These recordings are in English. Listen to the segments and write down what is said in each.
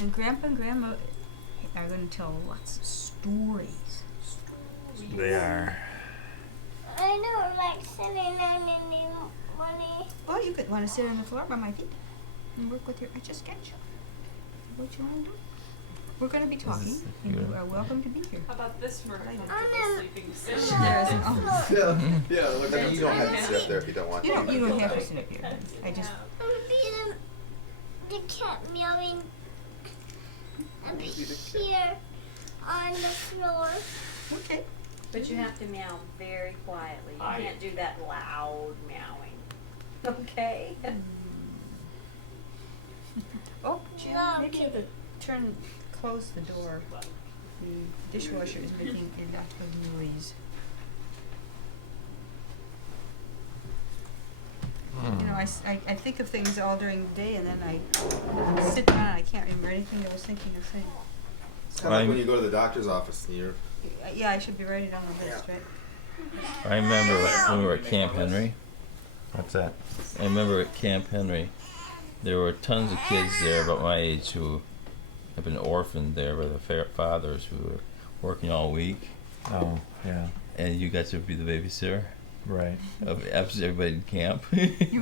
And Grandpa and Grandma are going to tell lots of stories. They are. I don't like sitting on any money. Well, you could want to sit on the floor by my feet and work with your Etch-a-Sketch. What you want to do? We're going to be talking, and you are welcome to be here. How about this for a I'm comfortable sleeping position? There is an Yeah, look, I mean, you don't have to sit up there if you don't want to. You don't have to sit up here. I just I'm being the cat meowing up here on the floor. okay. But you have to meow very quietly. You can't do that loud meowing. Okay? Oh, Jim, maybe you could close the door. The dishwasher is making a lot of noise. You know, I think of things all during the day, and then I sit down and I can't remember anything I was thinking of saying. It's kind of like when you go to the doctor's office and you're... Yeah, I should be writing down the list, right? I remember when we were at Camp Henry. What's that? I remember at Camp Henry, there were tons of kids there about my age who have been orphaned there by their fathers who were working all week. Oh, yeah. And you got to be the babysitter Right. of absolutely everybody in camp. You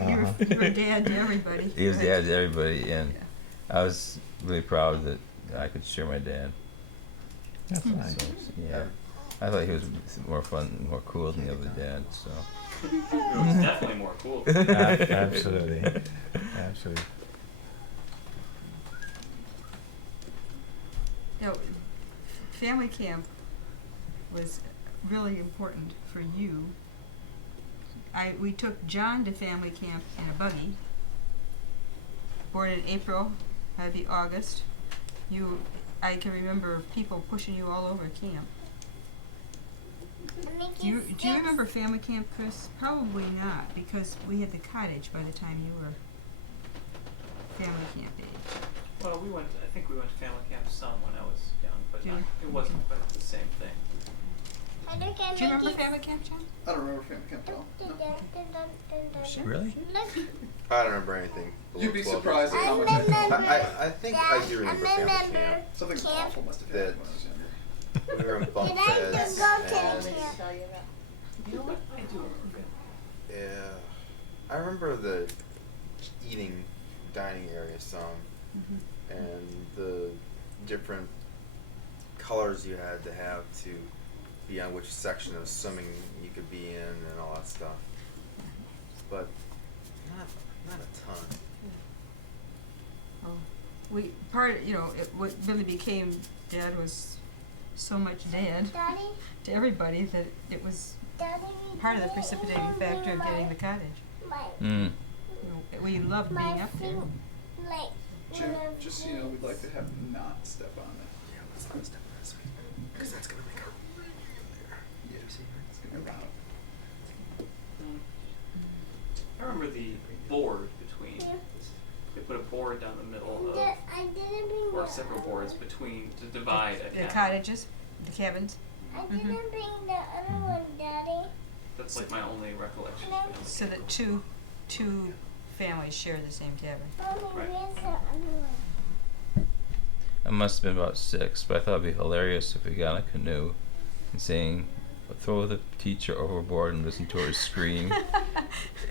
were dad to everybody. He was right? dad to everybody, and Yeah. I was really proud that I could share my dad. That's nice. So, yeah, I thought he was more fun, more cool than the other dad. So. It was definitely more cool. Absolutely. Absolutely. You know, family camp was really important for you. We took John to family camp in a buggy. Born in April, maybe August. I can remember people pushing you all over camp. Do you remember family camp, Chris? Probably not, because we had the cottage by the time you were family camp age. Well, I think we went to family camp some when I was young, but Yeah. it wasn't quite the same thing. Do you remember family camp, John? I don't remember family camp at all. No. Sure. Really? I don't remember anything. You'd be 12 surprised at how much I know. I think I do remember family camp. Something awful must have happened when I was younger. We were in bunk Did I beds just go to and camp? Tell you about. You know what? I do remember. yeah, I remember the dining area some, and the different colors you had to have to be on which section of swimming you could be in and all that stuff. But not a ton. Oh, what really became Dad was so much Dad Daddy, to everybody that it was Daddy, part of the precipitating factor of getting the cottage. Mm. We loved being up there. Like, Jim, just so you know, we'd like to have not step on it. Yeah, let's not step on this way, because that's gonna make a there. Yeah, it's gonna be loud. I remember the board between. They put a board down the middle of, I didn't bring or the several other boards one. between to divide a The cabin. cottages, the cabins. I didn't bring the other one, Daddy. That's like my only recollection. No. of family So camp. that two families share the same cabin. Mommy, Right. where's the other one? I must have been about 6, but I thought it'd be hilarious if we got in a canoe and saying, "Throw the teacher overboard," and listen to her scream.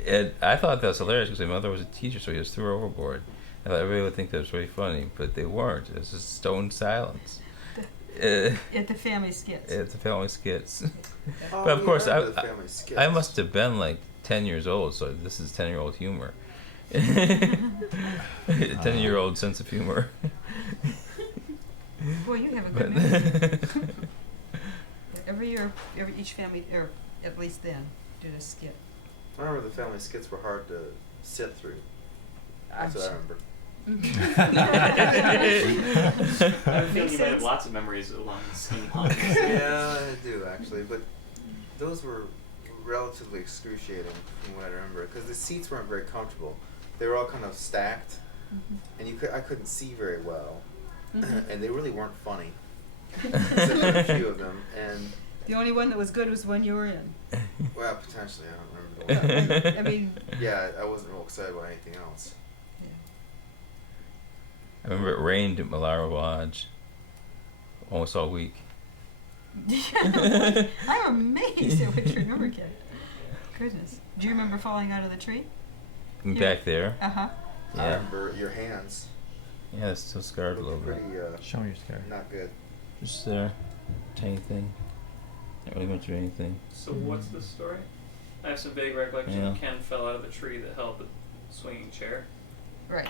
And I thought that was hilarious because my mother was a teacher, so he just threw her overboard. I thought everybody would think that was really funny, but they weren't. It was just stone silence. At the family skits. It's the family skits. Oh, But of yeah, course, remember the family skits. I must have been like 10 years old, so this is 10-year-old humor. 10-year-old sense of humor. Boy, you have a good But memory. Every year, each family, or at least then, did a skit. I remember the family skits were hard to sit through. I'm That's what I sure. remember. I have a feeling you might have sense. lots of memories along the same lines. Yeah, I do actually, but those were relatively excruciating from what I remember because the seats weren't very comfortable. They were all kind of stacked, and I couldn't see very well, and they really weren't funny. Except for a few of them, and The only one that was good was one you were in. well, potentially I don't remember. The one. I mean, Yeah, I wasn't real excited about anything else. yeah. I remember it rained at Malara Lodge almost all week. I'm amazed at what you remember, kid. Goodness. Do you remember falling out of the tree? Back there. Uh-huh. I Yeah. remember your hands. Yeah, it's still scarred a little bit. Pretty, Show me your scar. not good. Just there. Tiny thing. Not really much of anything. So what's the story? I have some vague recollection. Yeah. Ken fell out of the tree that held the swinging chair, Right.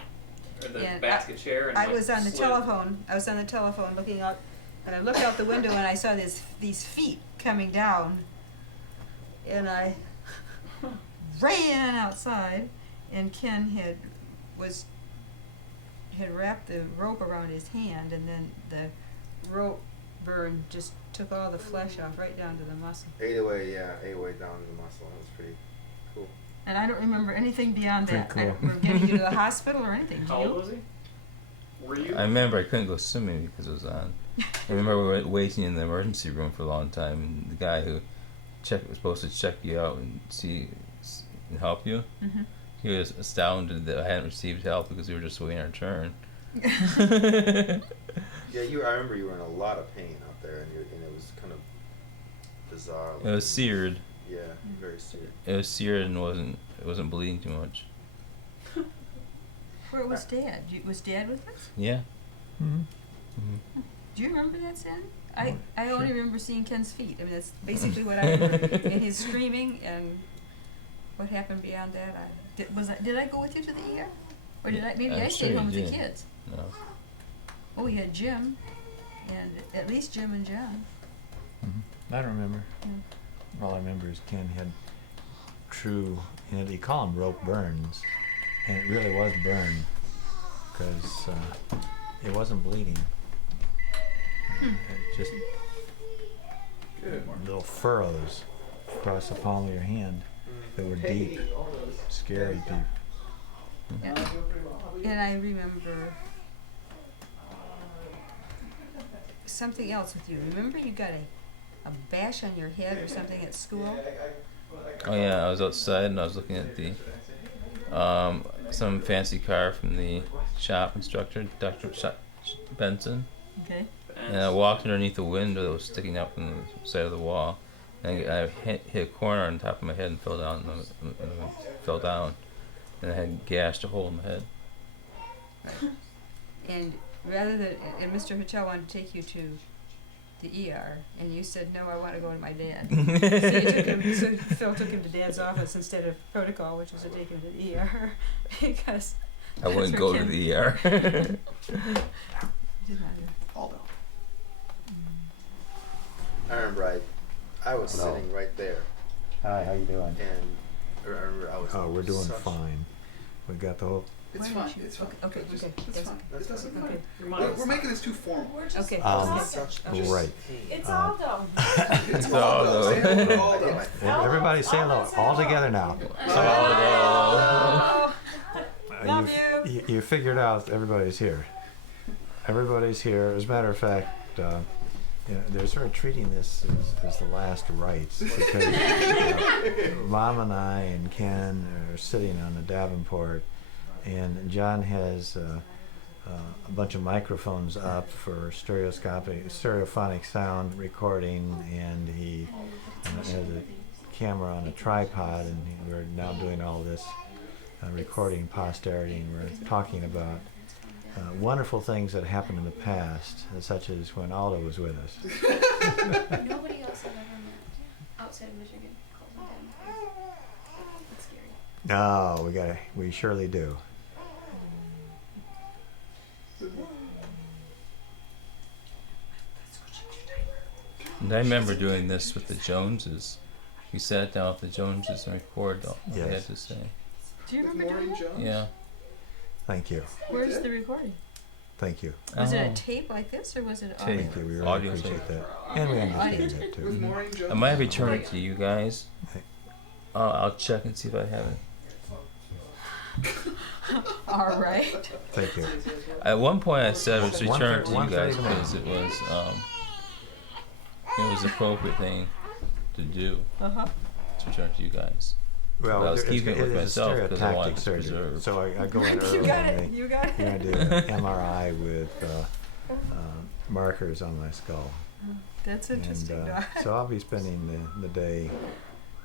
or the And basket chair, and I like, was on the slid. telephone. I was on the telephone looking up, and I looked out the window and I saw these feet coming down, and I ran outside, and Ken had wrapped the rope around his hand, and then the rope burn just took all the flesh off right down to the muscle. Ate away down to the muscle. That was pretty cool. And I don't remember anything beyond Pretty that. cool. I don't remember getting you to the hospital or anything. Do How you? old was he? Were you? I remember I couldn't go swimming because it was on. I remember we were waiting in the emergency room for a long time, and the guy who was supposed to check you out and and help you, Mm-hmm. he was astounded that I hadn't received help because we were just waiting our turn. Yeah, I remember you were in a lot of pain out there, and it was kind of bizarre. It was seared. Yeah, very seared. It was seared and it wasn't bleeding too much. Where was Dad? Was Dad with us? Yeah. Mm-hmm. Mm-hmm. Do you remember that, Sandy? Oh, I only sure. remember seeing Ken's feet. I mean, that's basically what I remember. And his screaming, and what happened beyond that. Did I go with you to the ER? Or did I? Maybe I'm I stayed sure home you with the did. kids. No. Oh, we had Jim, and at least Jim and John. I don't remember. Yeah. All I remember is Ken had true, they call them rope burns, and it really was burn, because it wasn't bleeding. It just Good, Mark. little furrows across the palm of your hand that were deep, scary deep. And I remember something else with you. Remember you got a bash on your head or something at school? Oh yeah, I was outside and I was looking at the some fancy car from the shop instructor, Dr. Benson, Okay. and I walked underneath the window that was sticking out from the side of the wall, and I hit a corner on top of my head and fell down. And I had gashed a hole in my head. And rather than, and Mr. Patel wanted to take you to the ER, and you said, no, I want to go to my dad. So Phil took him to Dad's office instead of protocol, which was to take him to the ER, because I wouldn't that's go where to Ken- the ER. Did not do. Aldo. I remember I was Hello. sitting right there, Hi, how you doing? and I remember I was. Oh, we're doing such- fine. We got the whole. It's Why fine. don't you- It's fine. okay, Just- okay, It's that's- fine. that's It doesn't fine. matter. Okay. Your mind We're making this too formal. Okay. I was in okay. such Okay. Right. pain. It's Uh, Aldo. It's Aldo. Aldo. Say hello to I Aldo. hit my Everybody say hello, Aldo, say all hello. together now. Oh, love You figured out everybody's here. Everybody's here. As a matter of fact, they're sort of treating this as the last rites, because Mom and I and Ken are sitting on the Davenport, and John has a bunch of microphones up for stereophonic sound recording, and he has a camera on a tripod, and we're now doing all this recording posterity, and we're talking about wonderful things that happened in the past, such as when Aldo was with us. Nobody else I've ever met outside of Michigan calls him Dad. That's scary. No, we surely do. And I remember doing this with the Joneses. We sat down with the Joneses and recorded all they had Yes. to say. Do you With remember doing Maureen that? Jones? Yeah. Thank you. Where's the recording? Thank you. Was it Oh. a tape like this, or was it audio? Tape. Thank you. We really Audio appreciate tape. that. And we understand Audio. that With too. Maureen Jones? I might have returned it to you guys. Hey. I'll check and see if I have it. All right. Thank you. At one point, I said it was One returned to thirty- you guys 1:30 because it was the appropriate thing to do. Uh huh. To return to you guys. Well, I was it's- keeping it with is a myself because I wanted stereotactic to surgery. preserve. So I go in early. You got and it. they- You got it. I do an MRI with markers on my skull. That's interesting. And, Doc. so I'll be spending the day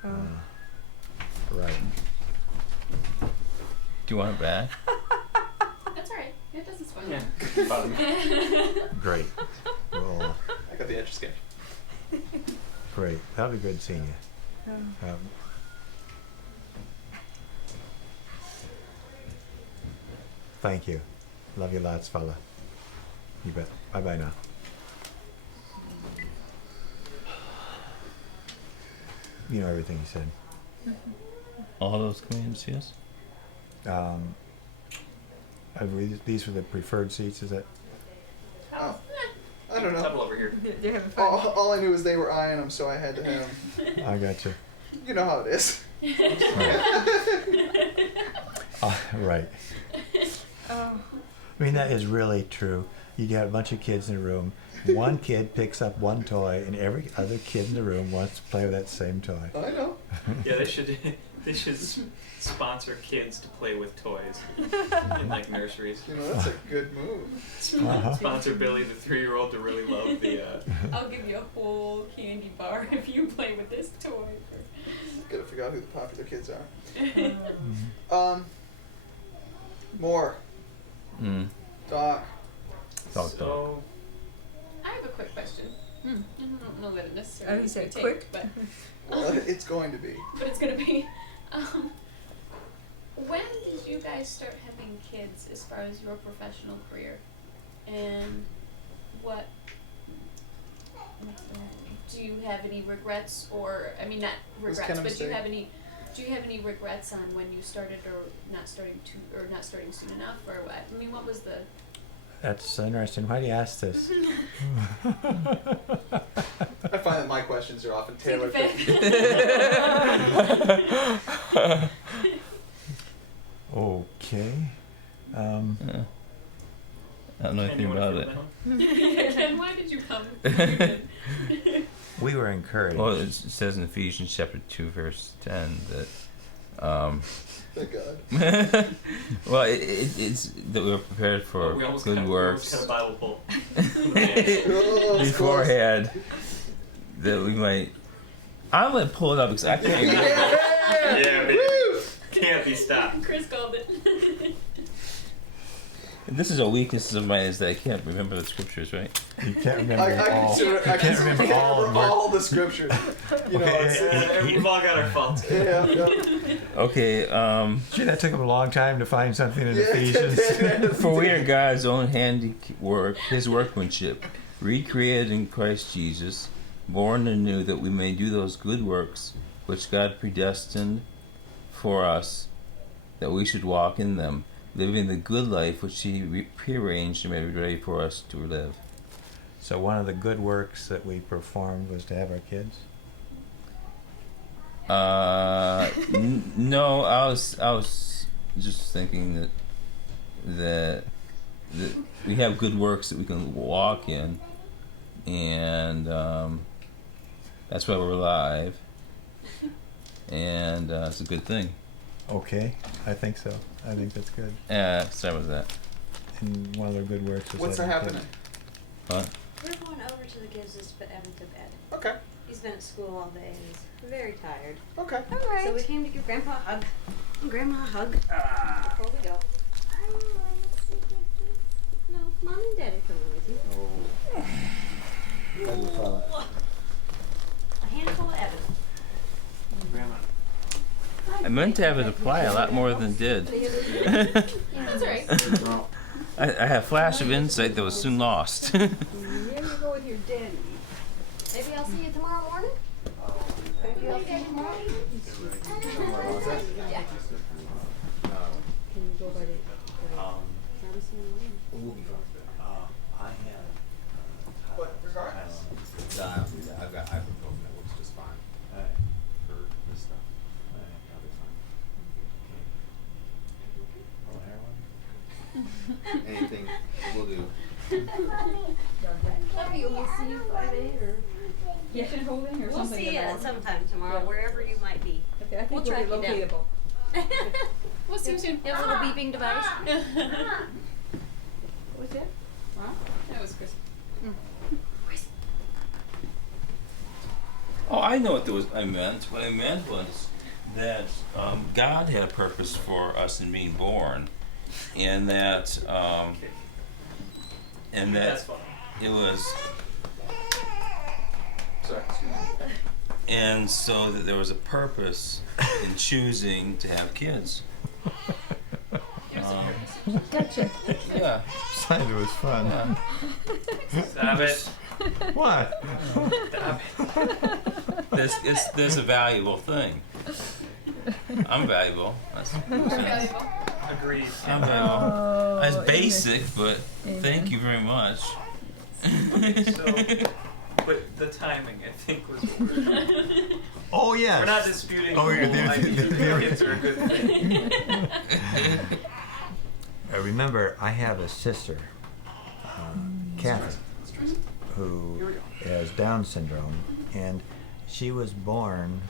Oh. right. Do you want it back? That's alright. It doesn't spoil Yeah. it. Bottom. Great. Well, I got the Etch a Sketch. great. That'll be good seeing you. Oh. Thank you. Love you lots, fella. You bet. Bye-bye now. You know everything he said. All those coming to see us? These were the preferred seats, is that? Oh, I don't know. Couple over here. They're having fun. All I knew was they were eyeing them, so I had to have 'em. I got you. You know how it is. Right. Oh. I mean, that is really true. You get a bunch of kids in a room. One kid picks up one toy, and every other kid in the room wants to play with that same toy. I know. Yeah, they should sponsor kids to play with toys in like nurseries. You know, that's a good move. Uh-huh. Sponsor Billy, the 3-year-old, to really love the. I'll give you a whole candy bar if you play with this toy. Gotta figure out who the popular kids are. Mhm. More. Doc. Talk. So. I have a quick question. I don't know that it Oh, necessarily you said needs to quick? take, but Well, it's going to be. it's gonna be. When did you guys start having kids as far as your professional career? And what do you have any regrets, or I mean not Was regrets, Kemp but do you safe? have any regrets on when you started or not starting soon enough, or what? I mean, what was the That's so interesting. Why do you ask this? I find that my questions are often tailored. Okay. Yeah. I don't know Ken, you anything wanna about fill it. that one? Ken, why did you come? You did. We were encouraged. Well, it says in Ephesians chapter 2, verse 10 that. Thank God. Well, it's that we're prepared for We almost good cut works a Bible pull. it's beforehand. That we might. I'm gonna pull it up because I can't remember. Yeah, baby. Can't be stopped. Chris called it. This is a weakness of mine, is that I can't remember the scriptures, right? You can't remember I all. can't remember all the scriptures. You know, Okay, We've all got our faults. yeah. Okay, Gee, that took him a long time to find something in Yeah. Ephesians. for we are God's own handiwork, His workmanship, recreated in Christ Jesus, born anew that we may do those good works which God predestined for us, that we should walk in them, living the good life which He prearranged and made ready for us to live. So one of the good works that we performed was to have our kids. No, I was just thinking that we have good works that we can walk in, and that's why we're alive, and it's a good thing. Okay, I think so. I think that's good. Start with that. And one of the good works was What's having happening? What? We're going over to the kids to put Evan to bed. Okay. He's been at school all day and he's very tired. Okay. All So we came to give Grandpa a hug. Grandma a hug. Before we go. No, Mom and Dad are coming with you. A handful of Evan. Grandma. I meant to have it apply a lot more than it did. That's alright. I had a flash of insight that was soon lost. Here you go with your daddy. Maybe I'll see you tomorrow morning? Maybe I'll see you tomorrow? Yeah. Can you go by the pharmacy in the morning? I have. What, regardless? I've got ibuprofen that works just fine for this stuff. I'll be fine. Anything will do. Love you. We'll see you Friday or We'll see you sometime tomorrow, wherever you might be. Okay, I think We'll we'll track be you down. locatable. We'll see you soon. You have a little beeping device. What's that? Huh? That was Chris. Oh, I know what I meant. What I meant was that God had a purpose for us in being born, and that That's fine. it was, Sorry, excuse me. and so that there was a purpose in choosing to have kids. Gotcha. Yeah. It was fun. Yeah. Stop it. What? Stop it. That's a valuable thing. I'm valuable. That's Valuable. Agreed. I'm valuable. Oh, That's basic, but Amen. thank you very much. So, but the timing, I think, was what we're Oh yes. We're not disputing Oh, the you're whole there. idea that kids are a good thing. I remember I have a sister, Kathy, who Here we go. has Down syndrome, and she was born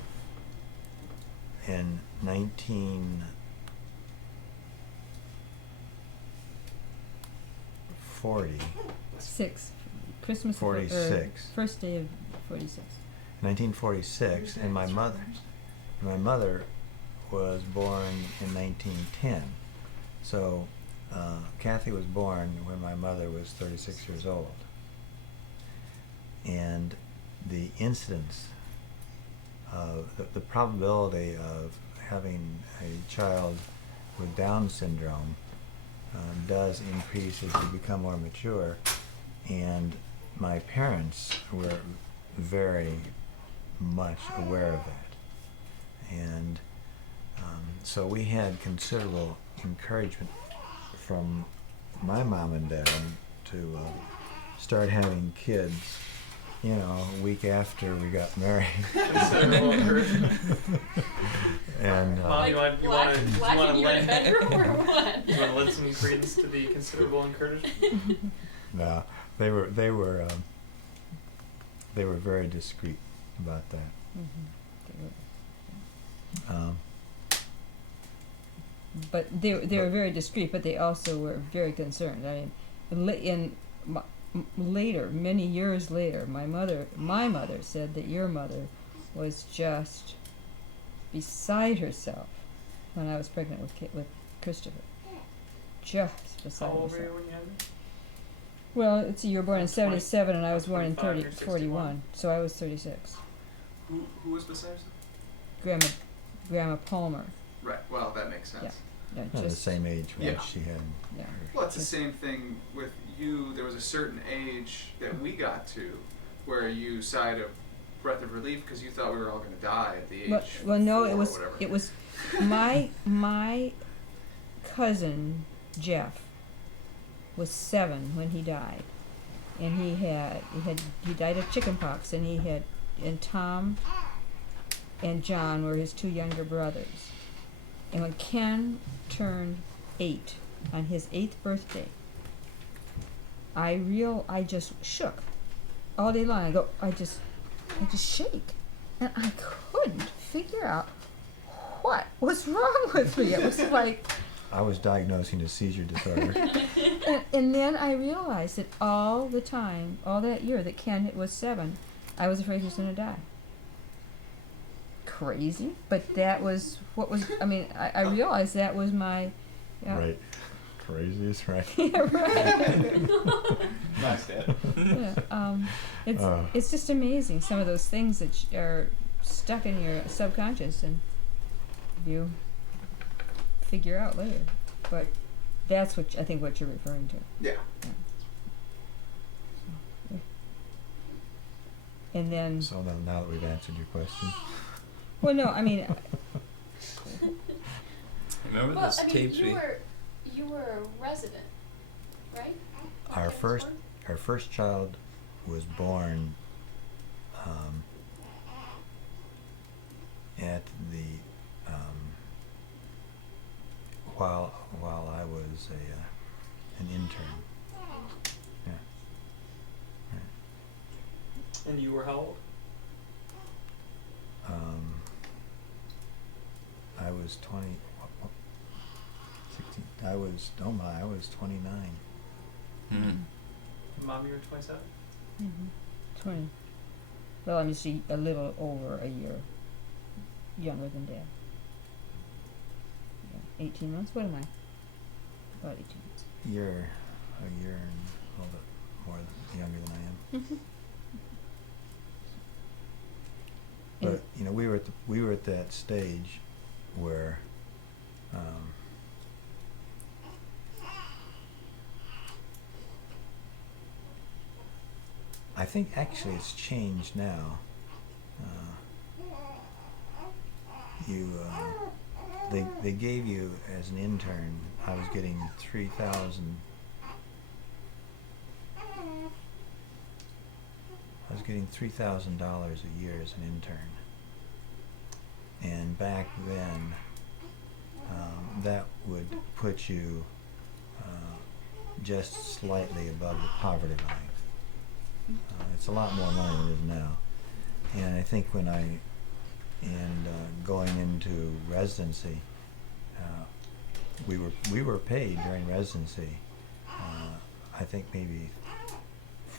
in 1940. 6. Christmas. 46. First day of 46. 1946, and my mother was born in 1910. So Kathy was born when my mother was 36 years old, and the incidence of the probability of having a child with Down syndrome does increase as you become more mature, and my parents were very much aware of that, and so we had considerable encouragement from my mom and dad to start having kids, you know, a week after we got married. Considerable encouragement. And Mom, you want to Lacking you in a lend bedroom or what? you want to lend some credence to the considerable encouragement? no, they were very discreet about that. But they were very discreet, but they also were very concerned. I mean, later, many years later, my mother said that your mother was just beside herself when I was pregnant with Christopher. Just beside How old herself. were you when you had it? Well, you were born in 20 '77, and I was born in 25, you're 41, so I was 36. Who was besides Grandma Palmer. Right. Well, that makes sense. Yeah. No, Not the just same age when Yeah. she had. Yeah. Well, it's the same thing with you. There was a certain age that we got to where you sighed a breath of relief because you thought we were all going to die at the age. Well, no, 4 it or was whatever. it was my cousin Jeff was 7 when he died, and he died of chickenpox, and Tom and John were his 2 younger brothers, and when Ken turned 8 on his 8th birthday, I just shook all day long. I just shake, and I couldn't figure out what was wrong with me. It was like, I was diagnosing a seizure disorder. and then I realized that all the time, all that year that Ken was 7, I was afraid he was going to die. Crazy, but that was what was. I mean, I realized that was my. Yeah. Right. Crazy is right. Yeah, right. Nice, Dad. Yeah, it's just amazing, some of those things that are stuck in your subconscious and you figure out later. But that's what I think what you're referring to. Yeah. And then, So now that we've answered your question. well, no, I mean, Remember Well, those I mean, tapes you were a resident, right? Our At first Kempsburg? our first child was born at the while I was an intern. Yeah. And you were how old? was 20. 16. I was 29. Mom, you were 27? 20. Well, I'm just a little over a year younger than Dad. Yeah, 18 months? What am I? About 18 months. You're a year and a little bit more younger than I am. But you know, we were at that stage where I think actually it's changed now. They gave you as an intern. I was getting $3,000. I was getting $3,000 a year as an intern, and back then that would put you just slightly above the poverty line. It's a lot more money than it is now, and I think when going into residency, we were paid during residency. I think maybe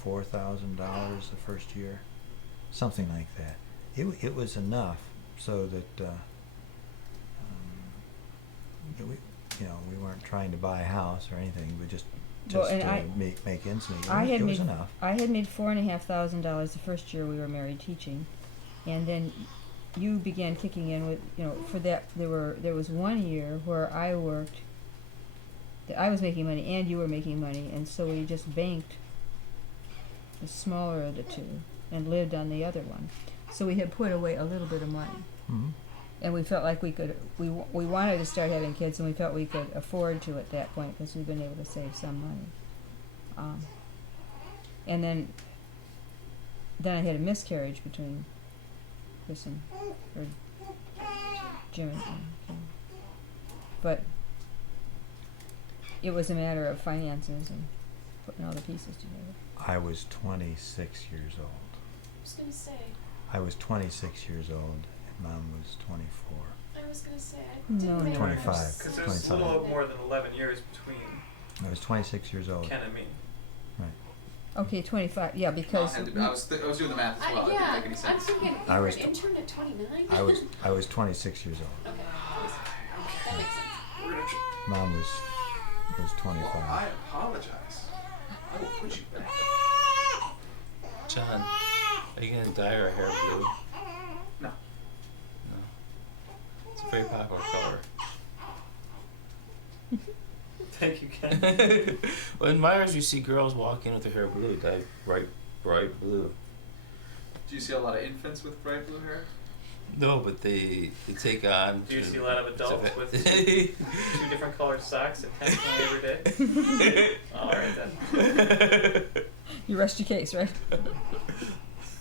$4,000 the first year, something like that. It was enough so that we weren't trying to buy a house or anything. We just make ends meet. It was enough. I had made $4,500 the first year we were married teaching, and then you began kicking in with, for that there was 1 year where I worked, that I was making money and you were making money, and so we just banked the smaller of the two and lived on the other one. So we had put away a little bit of money. Mm-hmm. And we felt like we wanted to start having kids, and we felt we could afford to at that point because we've been able to save some money. And then I had a miscarriage between Chris and Jim and Kim. But it was a matter of finances and putting all the pieces together. I was 26 years old. I was gonna say. I was 26 years old, and Mom was 24. I was gonna say. No, 25. Because there's a little more than 11 years between I was 26 years old. Ken and me. Right. Okay, 25. Yeah, because I was doing the math as well. It didn't make any sense. I'm thinking I you were was an intern at 29. I was 26 years old. Okay, that makes sense. Mom was 25. Well, I apologize. I will put you back. John, are you gonna dye our hair blue? No. No. It's a very popular color. Thank you, Ken. Well, in Myers, you see girls walking with their hair blue, dyed bright blue. Do you see a lot of infants with bright blue hair? No, but they take on. Do you see a lot of adults with two different colored socks intentionally every day? All right then. you rest your case, right?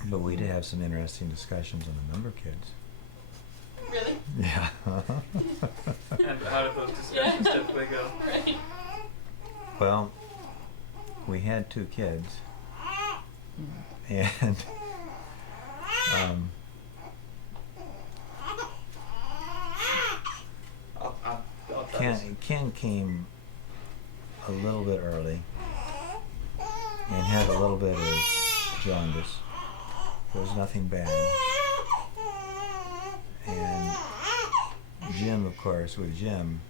But we did have some interesting discussions on the number of kids. Really? Yeah. And how did those discussions typically go? Right. Well, we had 2 kids, and Ken came a little bit early and had a little bit of jaundice. There was nothing bad. And Jim, of course, with Jim,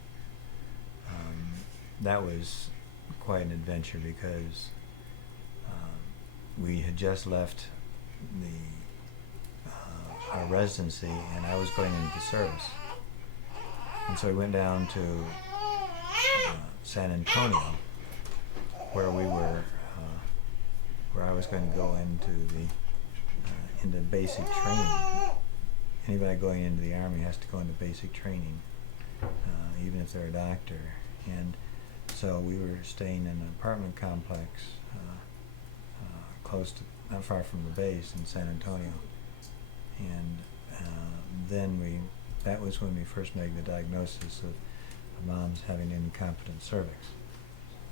that was quite an adventure because we had just left our residency, and I was going into service. And so we went down to San Antonio, where I was going to go into basic training. Anybody going into the Army has to go into basic training, even if they're a doctor. And so we were staying in an apartment complex not far from the base in San Antonio. And that was when we first made the diagnosis of Mom's having incompetent cervix.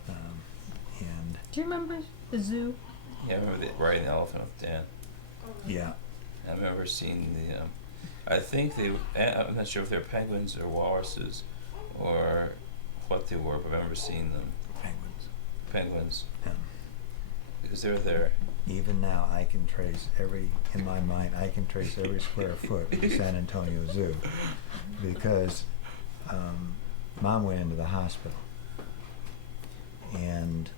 And Do you remember the zoo? Yeah, I remember riding the elephant with Dan. yeah. I remember seeing I think I'm not sure if they're penguins or walruses or what they were, but I remember seeing them. Penguins. Yeah. Because they're there. Even now, I can trace every square foot of the San Antonio Zoo because Mom went into the hospital and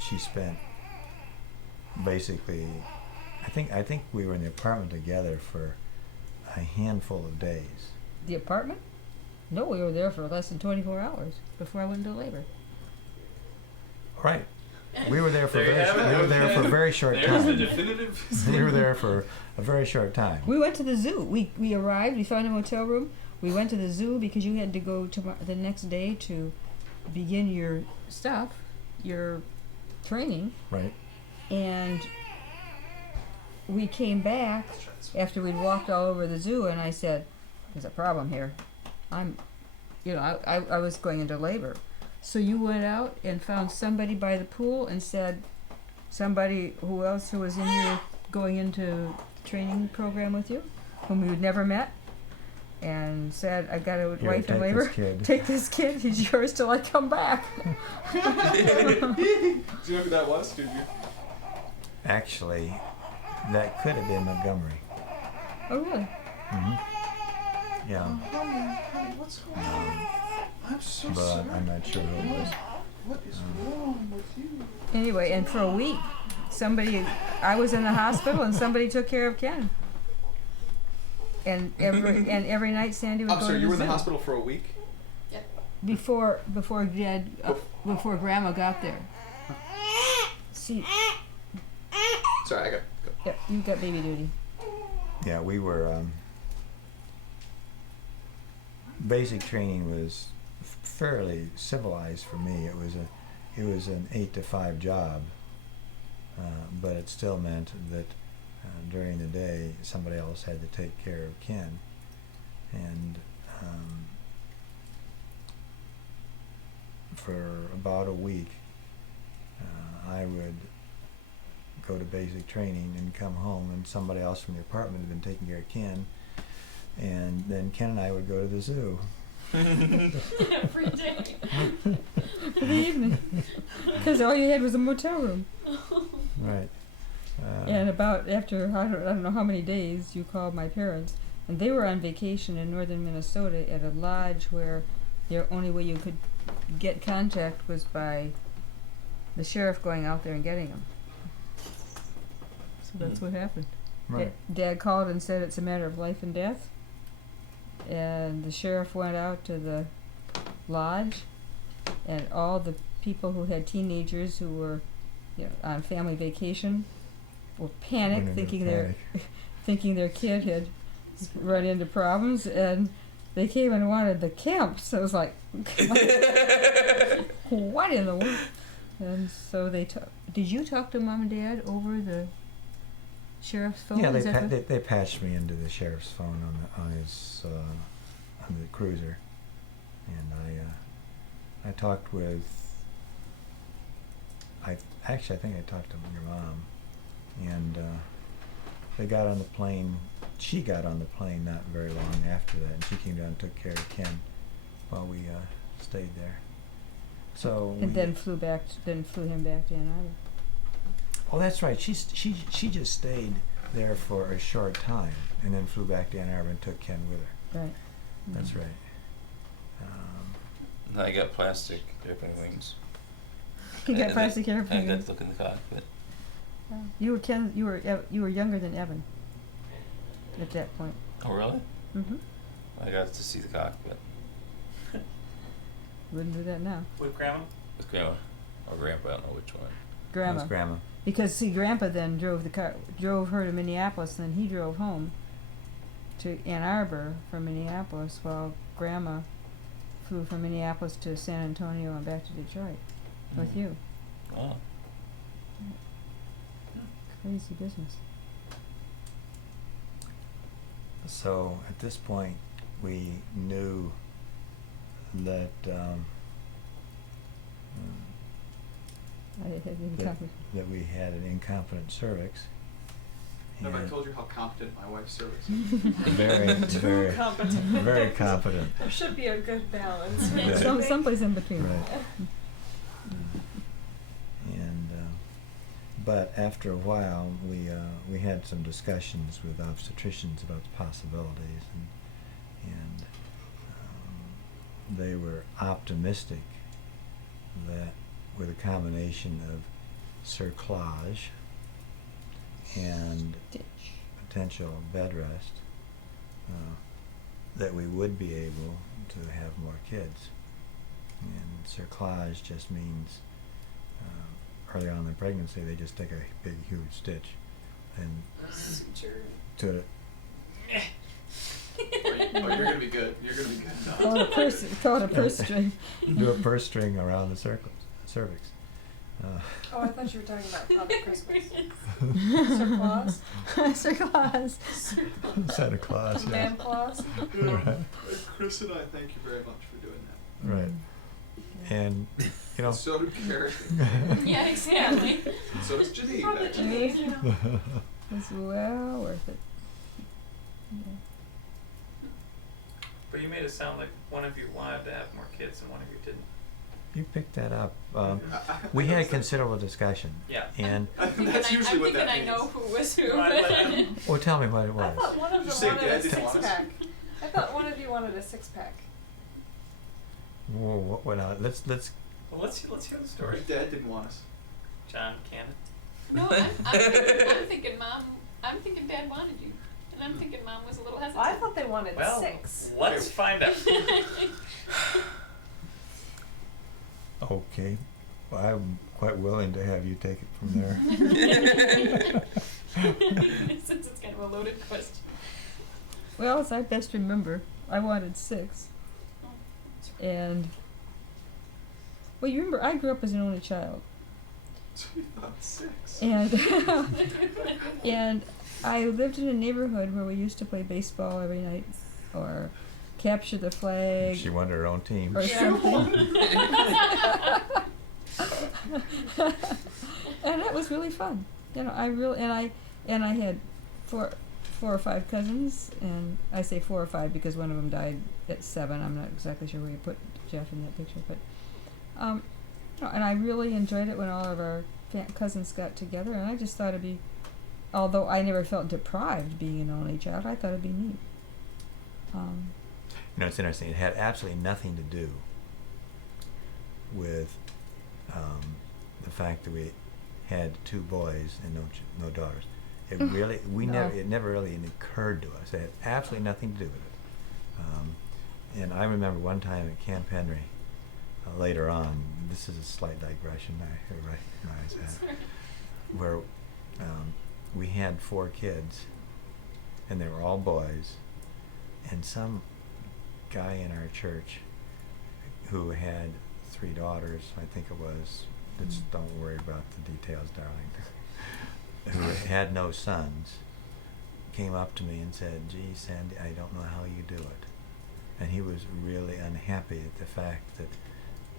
she spent basically, I think we were in the apartment together for a handful of days. The apartment? No, we were there for less than 24 hours before I went into labor. Right. We were there for There you have it. we were there for a very short There's time. the definitive. We were there for a very short time. We went to the zoo. We arrived, we found a motel room. We went to the zoo because you had to go the next day to begin your stuff, your training. Right. And we came back after we'd walked all over the zoo, and I said, there's a problem here. I was going into labor. So you went out and found somebody by the pool and said, somebody who was in your going into training program with you, whom you'd never met, and said, I've got a Here, wife in take labor. this kid. Take this kid. He's yours till I come back. Do you know who that was? Did you? Actually, that could have been Montgomery. Oh, really? Mm-hmm. Yeah. Honey, what's going on? I'm so But sorry. I'm not sure who it was. What is wrong with you? Anyway, and for a week, I was in the hospital and somebody took care of Ken. And every night Sandy would I'm go sorry, to you the were in the zoo. hospital for a week? Before before Grandma got there. See, Sorry, I got go. yeah, you got baby duty. Yeah, we were. Basic training was fairly civilized for me. It was an 8 to 5 job, but it still meant that during the day somebody else had to take care of Ken, and for about a week I would go to basic training and come home, and somebody else from the apartment had been taking care of Ken, and then Ken and I would go to the zoo. Every day. For the evening. Because all you had was a motel room. Right. And about after, I don't know how many days, you called my parents. And they were on vacation in northern Minnesota at a lodge where the only way you could get contact was by the sheriff going out there and getting them. So that's what happened. Right. Dad called and said it's a matter of life and death. And the sheriff went out to the lodge, and all the people who had teenagers who were, on family vacation were panicked, Went into thinking their kid had run into problems, and they came and wanted the Kemp. So it was like, what in the world? And so did you talk to Mom and Dad over the sheriff's phone? Yeah, Is that they patched me into the sheriff's phone on the cruiser, and I talked with. I think I talked to your mom, and they got on the plane. She got on the plane not very long after that, and she came down and took care of Ken while we stayed there. So and then flew him back to Ann Arbor. Oh, that's right. She just stayed there for a short time, and then flew back to Ann Arbor and took Ken with her. Right. That's right. And I got plastic airplane wings. You got plastic I airplane got wings. to look in the cockpit. You were Ken. You were younger than Evan at that point. Oh, really? Mm-hmm. I got to see the cockpit Wouldn't do that now. With Grandma? with Grandma or Grandpa. I don't know which one. Grandma. That's Grandma. Because see, Grandpa then drove her to Minneapolis, and then he drove home to Ann Arbor from Minneapolis, while Grandma flew from Minneapolis to San Antonio and back to Detroit with you. Oh. Crazy business. So at this point, we knew that I had been that we had an incompetent cervix, Have I And told you how competent my wife's service is? very competent. very competent. There should be a good balance. Right. Someplace in between. Right. And but after a while, we had some discussions with obstetricians about the possibilities, and they were optimistic that with a combination of cerclage and potential bed rest, that we would be able to have more kids. And cerclage just means early on in pregnancy they just take a big huge stitch and Suture. to Oh, you're gonna be good. You're gonna be good. Call it a purse string. do a purse string around the cervix. Oh, I thought you were talking about Father Christmas. Sir Claus? Santa Claus, yeah. Man Claus? Right. Chris and I thank you very much for doing that. Right. And you know. So did Carrie. Yeah, exactly. So does Janine. Probably actually. Janine. It's well worth it. Yeah. But you made it sound like one of you wanted to have more kids and one of you didn't. You picked that up. We had considerable discussion. Yeah. And That's usually what that I means. know who was who. well, tell me what it I was. thought one of You them say wanted Dad a didn't want us? six-pack. I thought one of you wanted a six-pack. Whoa, what, let's. Well, let's hear the story. Dad didn't want us. John Cannon. No, I'm thinking Mom. I'm thinking Dad wanted you, and I'm thinking Mom was a little hesitant. I thought they wanted Well, six. let's find out. Okay. Well, I'm quite willing to have you take it from there. Since it's kind of a loaded question. Well, as I best remember, I wanted 6. And, well, you remember, I grew up as an only child. So you thought 6. And, and I lived in a neighborhood where we used to play baseball every night, or capture the flag. She wanted her own team. Or something. And that was really fun. You know, I had four or five cousins, and I say 4 or 5 because one of them died at 7. I'm not exactly sure where you put Jeff in that picture, but you know, and I really enjoyed it when all of our cousins got together, and I just thought it'd be, although I never felt deprived being an only child, I thought it'd be neat. You know, it's interesting. It had absolutely nothing to do with the fact that we had 2 boys and no daughters. It really, it never really occurred to us. It had absolutely nothing to do with it. And I remember one time at Camp Henry, later on, this is a slight digression, I recognize that, where we had 4 kids, and they were all boys, and some guy in our church who had 3 daughters, I think it was, don't worry about the details, darling, who had no sons, came up to me and said, "Gee, Sandy, I don't know how you do it." And he was really unhappy at the fact that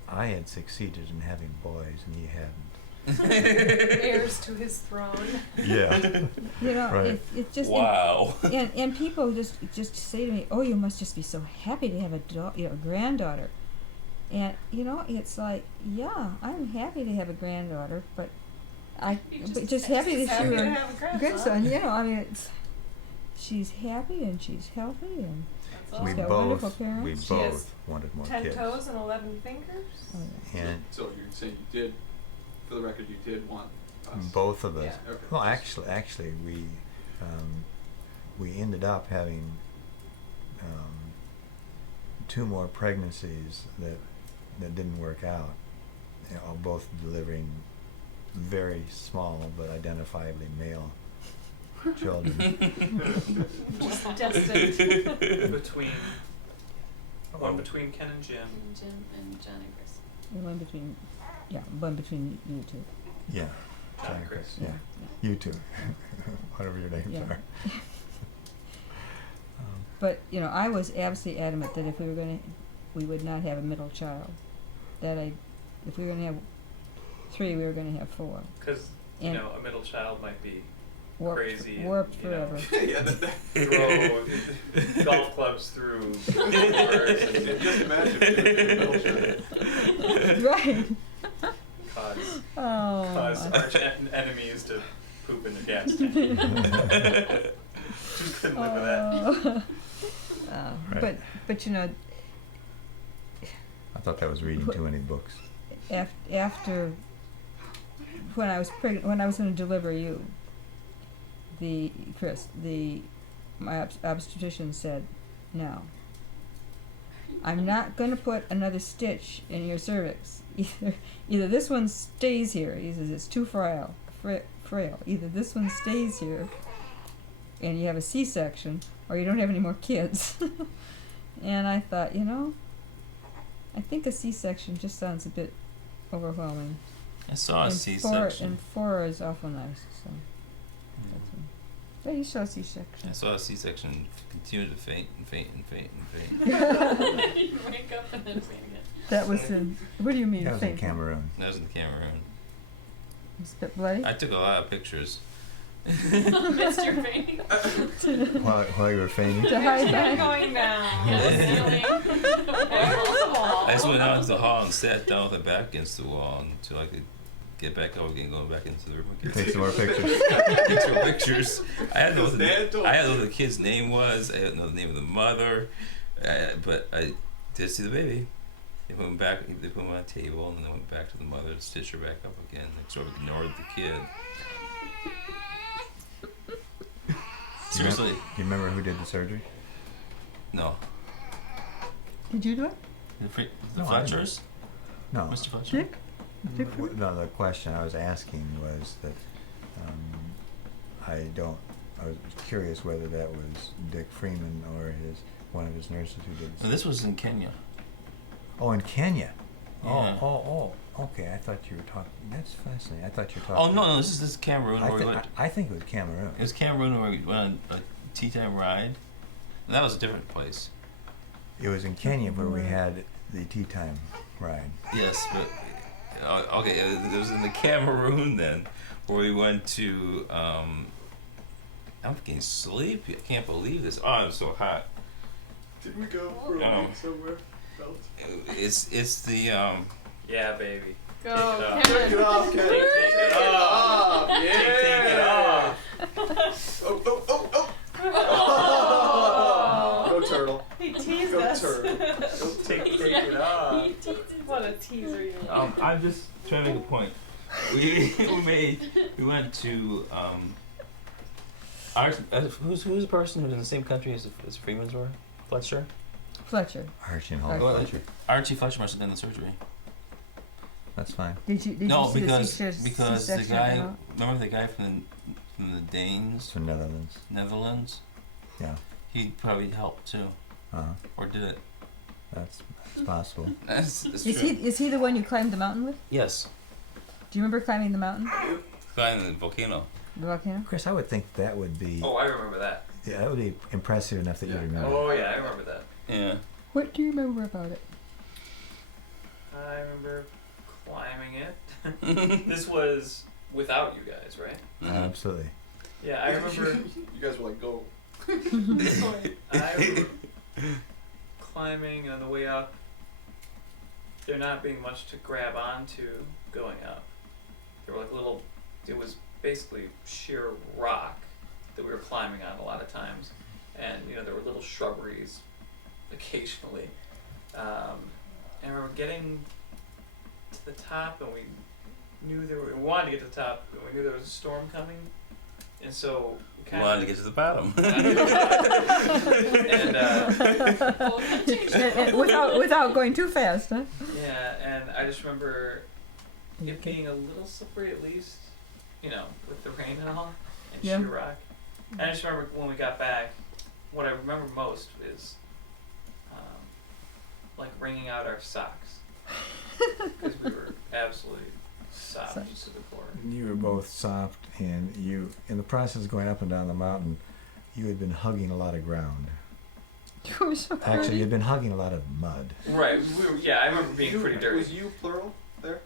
I had succeeded in having boys and he hadn't. Heirs to his throne. Yeah. You know, Right. it just Wow. and people just say to me, "Oh, you must just be so happy to have a granddaughter," and you know, it's like, yeah, I'm happy to have a granddaughter, but just happy that you to were have a grandson. You know, I mean, she's happy and she's healthy and That's We got awesome. wonderful both parents. She has both wanted more 10 kids. toes and 11 fingers. Oh, yeah. And So you're saying you did, for the record, you did want us. both of us. Yeah. Okay. Well, actually, we ended up having 2 more pregnancies that didn't work out. You know, both delivering very small but identifiably male children. Just destined. Between one between Ken and Jim. Jim and John and Chris. The one between you two. Yeah. John and Chris. Yeah. You two. Whatever your names Yeah. are. But you know, I was absolutely adamant that if we would not have a middle child. If we were going to have 3, we were going to have 4. Because, you And- know, a middle child might be crazy. Warped and, you know, forever. Yeah, throw golf clubs through doors and just imagine if it was Right. cause Oh. arch enemies to poop in the gas tank. Just couldn't live with that. Right. But you know, I thought that was reading too many books. after when I was pregnant, when I was going to deliver you, my obstetrician said, "No, I'm not going to put another stitch in your cervix. Either this one stays here. He says it's too frail. Either this one stays here, and you have a C-section, or you don't have any more kids." And I thought, I think a C-section just sounds a bit overwhelming. I saw a And C-section. 4 is awful nice. So. But you saw a C-section. I saw a C-section continue to faint and faint and faint and faint. You wake up and then faint again. That was in. What do you mean? That was in faint? Cameroon. That was in Cameroon. It's a bit bloody. I took a lot of pictures. Missed your fainting. While you were fainting? To hide Kept behind. going down. The ceiling. Across the wall. I just went out into the hall and sat down with my back against the wall until I could get back up again, going back into the room again. Take some more pictures. Take some more pictures. I had to know what the kid's name was. I didn't know the name of the mother, but I did see the baby. They put him back. They put him on a table, and then they went back to the mother to stitch her back up again. They sort of ignored the kid. Seriously? Do you remember who did the surgery? No. Did you do it? The No, I Fletchers? No. Mr. Fletcher? Dick? No, the question I was asking was that I was curious whether that was Dick Freeman or one of his nurses who did. No, this was in Kenya. Oh, in Kenya. Yeah. Oh. Okay, I thought you were talking. That's fascinating. I thought you were Oh talking. no, this is Cameroon where we went. I think it was Cameroon. It was Cameroon where we went on a tea time ride. And that was a different place. It was in Kenya where we had the tea time ride. Yes, but okay, it was in the Cameroon then, where we went to. I'm getting sleepy. I can't believe this. Oh, I'm so hot. Did we go for a week somewhere else? It's the Yeah, baby. Go, Take Take it off, Kenny. Take it off. Yeah. Take it off. Oh. Go turtle. He teased Go us. turtle. Take it off. He teased. What a teaser you are. I'm just trying to make a point. We went to who's the person who's in the same country as Freeman's were? Fletcher? Fletcher. Archie and Archie. Hulda Fletcher. Archie Fletcher must have done the surgery. That's fine. Did you No, see because the the C-section guy, or not? remember the guy from the Danes, From Netherlands. Netherlands? Yeah. He probably helped too, or did it? That's possible. That's Is true. he the one you climbed the mountain with? Yes, Do you remember climbing the mountain? climbing the volcano. The volcano? Chris, I would think that would be. Oh, I remember that. Yeah, that would be impressive enough that you remember. Oh yeah, I remember that. Yeah. What do you remember about it? I remember climbing it. This was without you guys, right? Absolutely. Yeah, I remember. You guys were like, go. I remember climbing, and on the way up, there not being much to grab onto going up. There were like little. It was basically sheer rock that we were climbing on a lot of times, and there were little shrubberies occasionally. And I remember getting to the top, and we knew we wanted to get to the top, and we knew there was a storm coming, and so we kind Wanted to get to the bottom. and without going too fast, huh? yeah, and I just remember it being a little slippery at least, with the rain and all, and Yeah. sheer rock. And I just remember when we got back, what I remember most is like wringing out our socks because we were absolutely sopped to the core. You were both soft, and you, in the process of going up and down the mountain, you had been hugging a lot of ground. You were so Actually, pretty. you'd been hugging a lot of mud. Right. I remember being pretty dirty. Was you plural there?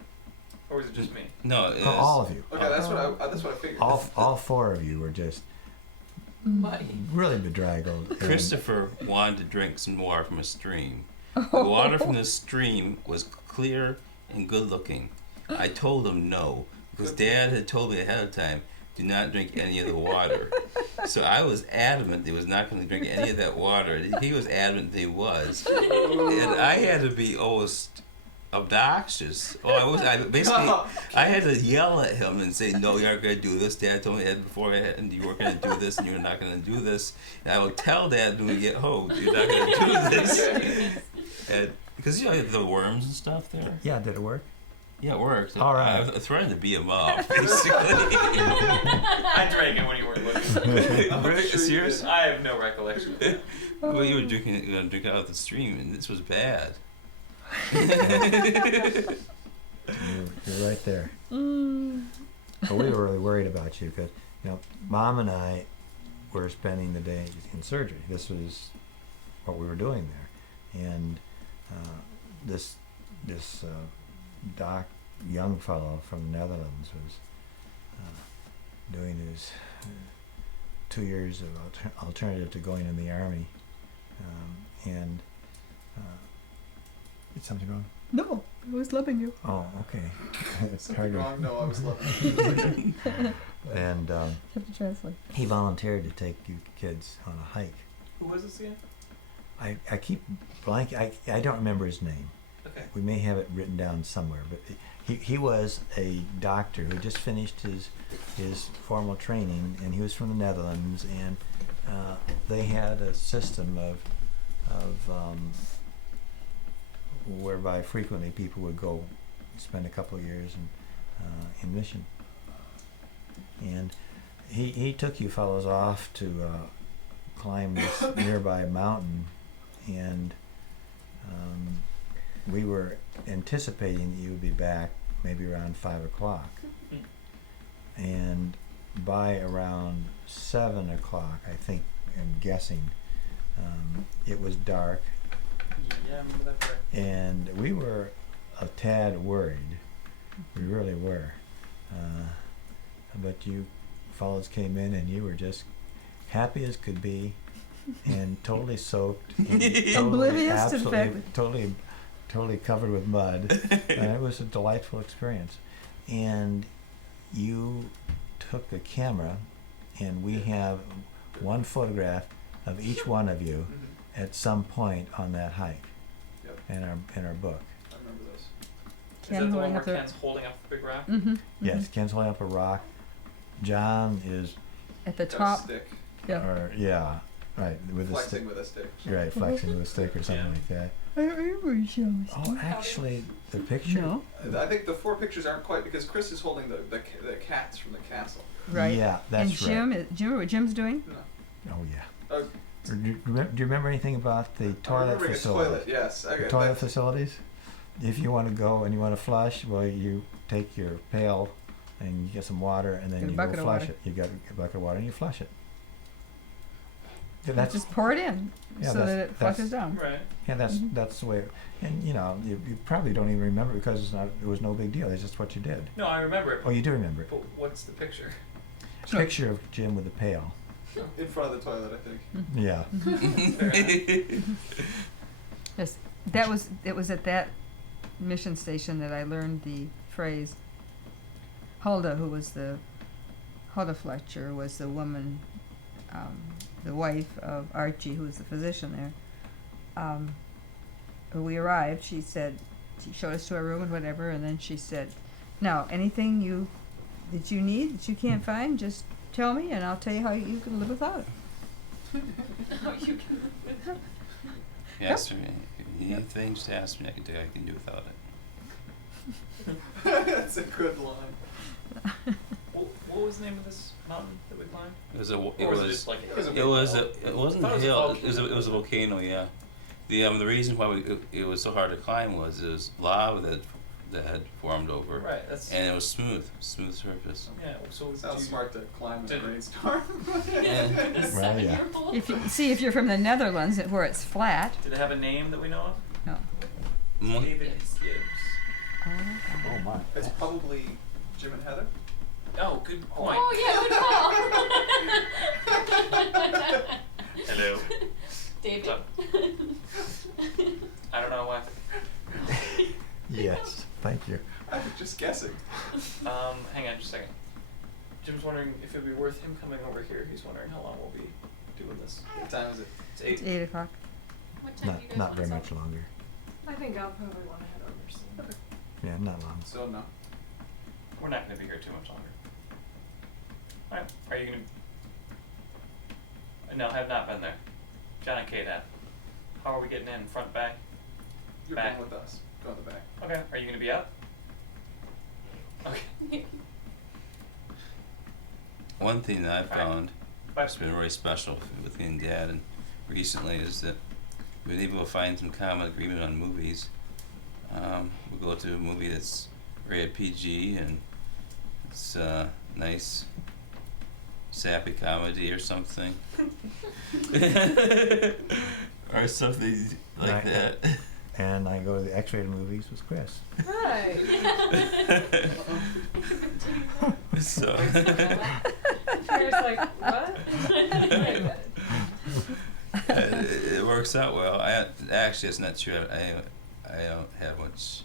Or was it just me? No, it was, All of you. Okay, that's what I figured. All four of you were just really bedraggled. and- Christopher wanted to drink some water from a stream. The water from the stream was clear and good looking. I told him no, because Dad had told me ahead of time, do not drink any of the water. So I was adamant that he was not going to drink any of that water. He was adamant that he was. And I had to be almost obnoxious. I had to yell at him and say, no, you aren't going to do this. Dad told me that beforehand, and you weren't going to do this, and you're not going to do this. And I will tell Dad when we get home, you're not going to do this. And because the worms and stuff there. Yeah, did it work? Yeah, it worked. All right. I was trying to beat him up, basically. I drank it when you weren't looking. Really? sure you Serious? did. I have no recollection. Well, you were drinking out of the stream, and this was bad. You're right there. But we were really worried about you because, Mom and I were spending the day in surgery. This was what we were doing there. And this young fellow from the Netherlands was doing his 2 years of alternative to going in the army. Is something wrong? No, I was loving you. Oh, okay. It's Something hard to- wrong? No, I was loving it. And Have to translate. he volunteered to take you kids on a hike. Who was this again? I keep blank. I don't remember his name. Okay. We may have it written down somewhere, but he was a doctor who just finished his formal training, and he was from the Netherlands, and they had a system of whereby frequently people would go spend a couple of years in mission. And he took you fellows off to climb this nearby mountain, and we were anticipating that you would be back maybe around 5 o'clock. And by around 7 o'clock, I think, I'm guessing, it was dark. Yeah, I remember that part. And we were a tad worried. We really were. But you fellows came in and you were just happy as could be and totally soaked. And Oblivious to the fact. Totally covered with mud. And it was a delightful experience. And you took a camera, and we have one photograph of each one of you at some point on that hike. Yep. in our book. I remember those. Is that the one where Ken's holding up the big rock? Mm-hmm. Yes, Ken's holding up a rock. John is At the Got a top. stick. Yeah. Right, with a stick. Flexing with a stick. Right, flexing with a stick or something like that. I remember showing Oh, actually, the picture. No. I think the 4 pictures aren't quite because Chris is holding the cats from the castle. Right. Yeah, that's and Jim, right. do you remember what Jim's doing? No. Oh yeah. Oh, Do you remember anything about the I'm toilet remembering a facilities? toilet. Yes. Okay. The toilet facilities. If you want to go and you want to flush, well, you take your pail and you get some water, and then Get a you bucket go of flush water. it. You got a bucket of water and you flush it. Yeah, You that's just pour it in Yeah, so that it that's- flushes down. Right. yeah, that's Mhm. that's the way. And you probably don't even remember because it was no big deal. It's just what you did. No, I remember it. Oh, you do remember it. But what's the picture? Sure. Picture of Jim with a pail. In front of the toilet, I think. Yeah. Fair enough. Yes, it was at that mission station that I learned the phrase. Hulda, Hulda Fletcher was the woman, the wife of Archie, who was the physician there. When we arrived, she showed us to our room and whatever, and then she said, "Now, anything that you need that you can't find, just tell me, and I'll tell you how you can live without it." Yes, sir. Anything, just ask me. I can do without it. That's a good line. What was the name of this mountain that we climbed? It was a. Or It was it was. just like it was a It was. hill? It wasn't I thought a it was a hill. volcano. It was a volcano. Yeah. The reason why it was so hard to climb was it was lava that had formed over, Right. That's. and it was smooth surface. Yeah. So Sounds you- smart to climb in a Did- rainstorm. Yeah. Well, yeah. If you're from the Netherlands, where it's flat, Did it have a name that we know of? no. Mo- David Gibbs. Oh my. It's probably Jim and Heather. Oh, good point. Oh yeah, good call. Hello. David. What? I don't know why. Yes, thank you. I was just guessing. Hang on just a second. Jim's wondering if it'd be worth him coming over here. He's wondering how long we'll be doing this. What time is it? It's It's 8. 8 o'clock. What time do you guys Not want very to much start? longer. I think I'll probably want to head over soon. Yeah, not long. Still no. We're not going to be here too much longer. Alright, are you going to... No, I have not been there. John and Kate have. How are we getting in? Front, back? You're Back. going with us. Go in the back. Okay, are you going to be up? Okay. One thing that I've Alright. found Bye. that's been really special with me and Dad and recently is that we've been able to find some common agreement on movies. We'll go to a movie that's rated PG and it's nice sappy comedy or something. Or something like Right. that. And I go to the X-rated movies with Chris. Right. So You're just like, what? it works out well. Actually, it's not true. I don't have much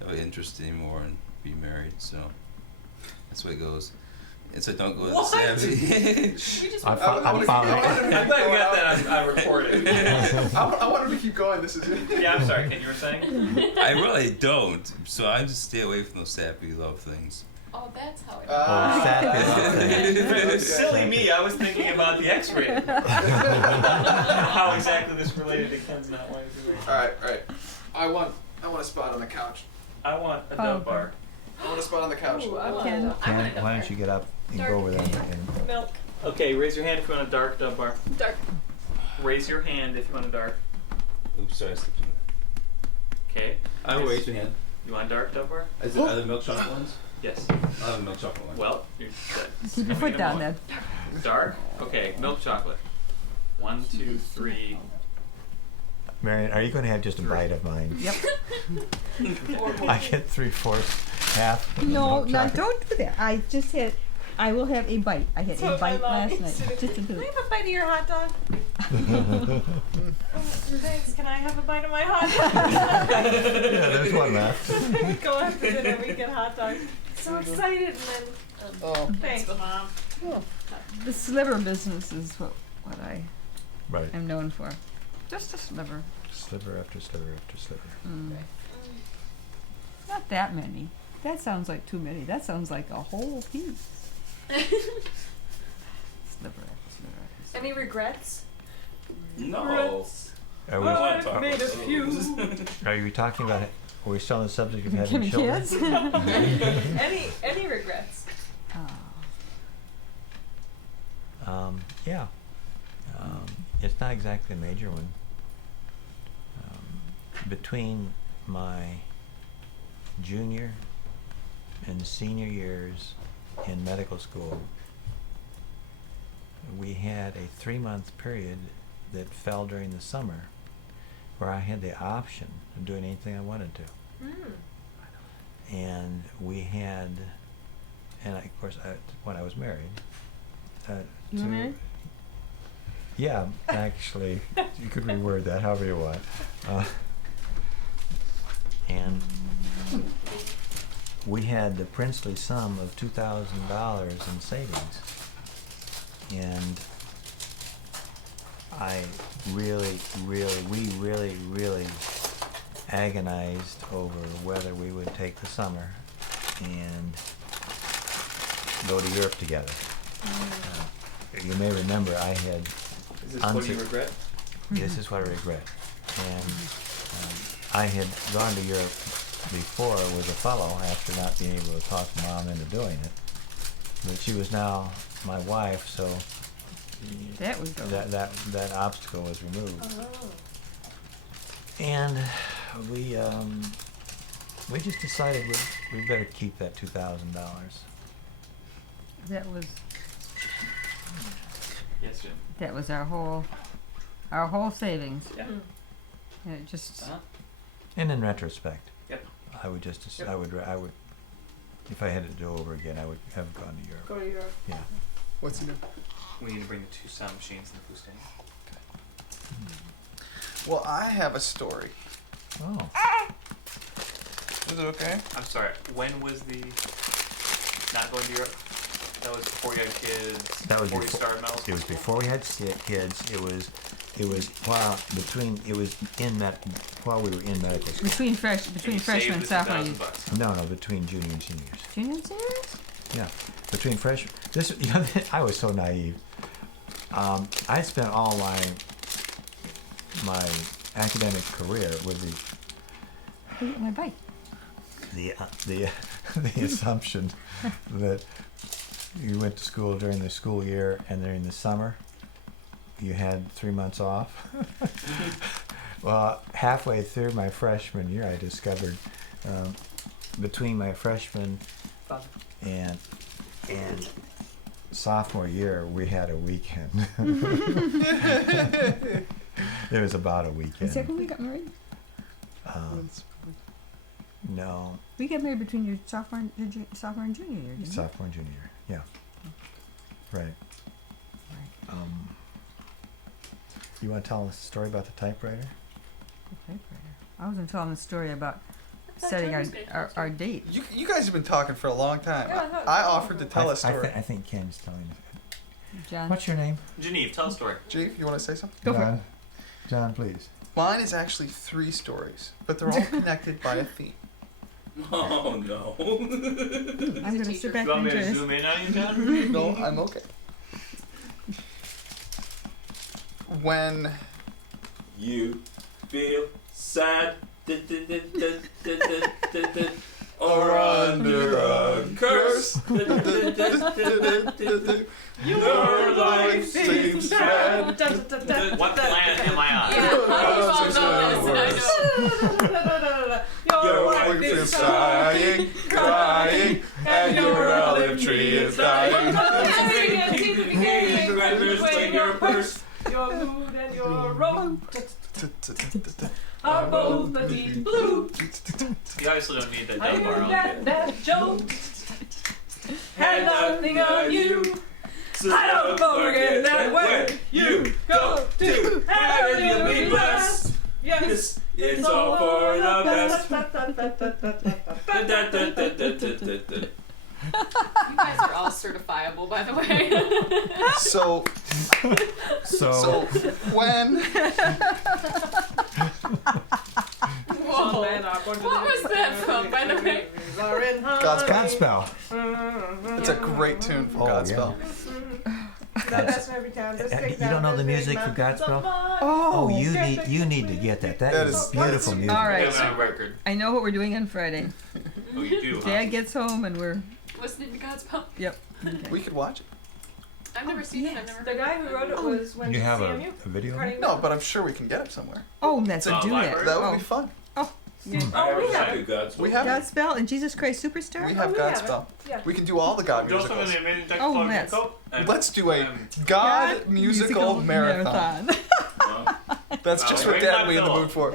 of an interest anymore in being married, so that's the way it goes. And so don't go to the What? savvy. You just I'm I wanna following. I'm glad we got that on recorded. I wanted to keep going. This is it. Yeah, I'm sorry, Ken, you were saying? I really don't. So I just stay away from those sappy love things. Oh, that's how it Oh, sappy. Silly me, I was thinking about the X-rated. How exactly this related to Ken's not wanting to read. All right. I want a spot on the couch. I want a Oh, dub okay. bar. I want a spot on the couch. Ooh, I want Ken. to. Ken, why don't you get up and go over there and Milk. Okay, raise your hand if you want a dark dub bar. Dark. Raise your hand if you want a dark. Oops, sorry, I slipped in Okay. I will raise your hand. You want a dark dub bar? Is it other milk chocolate ones? Yes. I'll have a milk chocolate one. Well, you're Put your foot down then. Dark? Okay, milk chocolate. 1, 2, 3. Marion, are you going to have just a bite of mine? Yep. I get 3/4, half. of No, milk no, chocolate. don't do that. I just had, I will have a bite. I had So a my bite mom last is night. sitting Just a there, bit. Can I have a bite of your hot dog? Thanks. Can I have a bite of my hot dog? Yeah, there's one left. Go after dinner, we get hot dogs. So excited, and then thanks, Mom. The sliver business is what I Right. am known for. Just a sliver. Sliver after sliver after sliver. Mm. Not that many. That sounds like too many. That sounds like a whole piece. Sliver after sliver after sliver. Any regrets? No. Are we, I've talk made a about few. are you talking about? Are we still on the subject of having Having children? kids? Any regrets? Yeah. It's not exactly a major one. Between my junior and senior years in medical school, we had a 3-month period that fell during the summer where I had the option of doing anything I wanted to. And we had, and of course, when I was married, You were married? yeah, actually, you could reword that however you want. And we had the princely sum of $2,000 in savings. And we really agonized over whether we would take the summer and go to Europe together. You may remember I had Is this what you regret? This is what I regret. And I had gone to Europe before with a fellow after not being able to talk Mom into doing it. But she was now my wife, so That would go. that obstacle was removed. Oh. And we just decided we better keep that $2,000. That was Yes, Jim. that was our whole savings. Yeah. And it just Uh-huh. And in retrospect, Yep. I would just, I would, if I had to do over again, I would have gone to Europe. Go to Europe. Yeah. What's he do? We need to bring the 2 sound machines in the food stand. Well, I have a story. Oh. Is it okay? I'm sorry. When was the not going to Europe? That was before you had kids. That was before you before- started middle school. It was before we had kids. It was while we were in medical school. Between And you freshman and saved us sophomore year. $1,000. No, between junior and senior years. Junior and seniors? Yeah, between fresh. This, I was so naive. I spent all my academic career with My bike. the assumption that you went to school during the school year and during the summer you had 3 months off. Well, halfway through my freshman year, I discovered between my freshman and sophomore year, we had a weekend. It was about a weekend. Is that when we got married? No, We got married between your sophomore and junior year, didn't we? sophomore and junior year. Yeah. Right. You want to tell us a story about the typewriter? The typewriter. I was going to tell them a story about thought setting Jen was gonna tell our date. You guys have been talking for a long time. Yeah, I thought- I offered to tell a I story. think Ken's telling us. John. What's your name? Geneve, tell a story. Chief, you want to say something? Go for it. John. John, please. Mine is actually 3 stories, but they're all connected by a theme. Oh no. I'm going to sit back You want and me to enjoy this. zoom in on you, John? No, I'm okay. When You feel sad or under a curse. Your life seems sad. What planet am I on? Your wife is sighing, crying, and your olive tree is dying. Congratulations, your purse. Your mood and your rope are both a deep blue. You obviously don't need that I dumb knew bar on that joke had nothing on you. I don't forget that when you go to heaven you'll be blessed. Yes, It's all for the best. You guys are all certifiable, by the way. so when Whoa. What was that from, by the way? Godspell. it's a great tune from Godspell. You don't know the music for Godspell? Oh, you need to get that. That is beautiful music. All right. Get it on record. I know what we're doing on Friday. Oh, you do, huh? Dad gets home and we're... Listening to Godspell? Yep. Okay. We could watch it. I've never seen it. I've never. The guy who wrote it was when You have a CMU. video? No, but I'm sure we can get it somewhere. Oh, let's do library? that. That would Oh. be fun. Oh, Yeah. Oh, we have it. We have it. Godspell and Jesus Christ Superstar? We have we have it. Godspell. Yeah. We can do all the God You also have musicals. an amazing text Oh, called yes. Kemp, and- Let's do a and- God musical marathon. That's just what bring Dad my we in the pillow. mood for.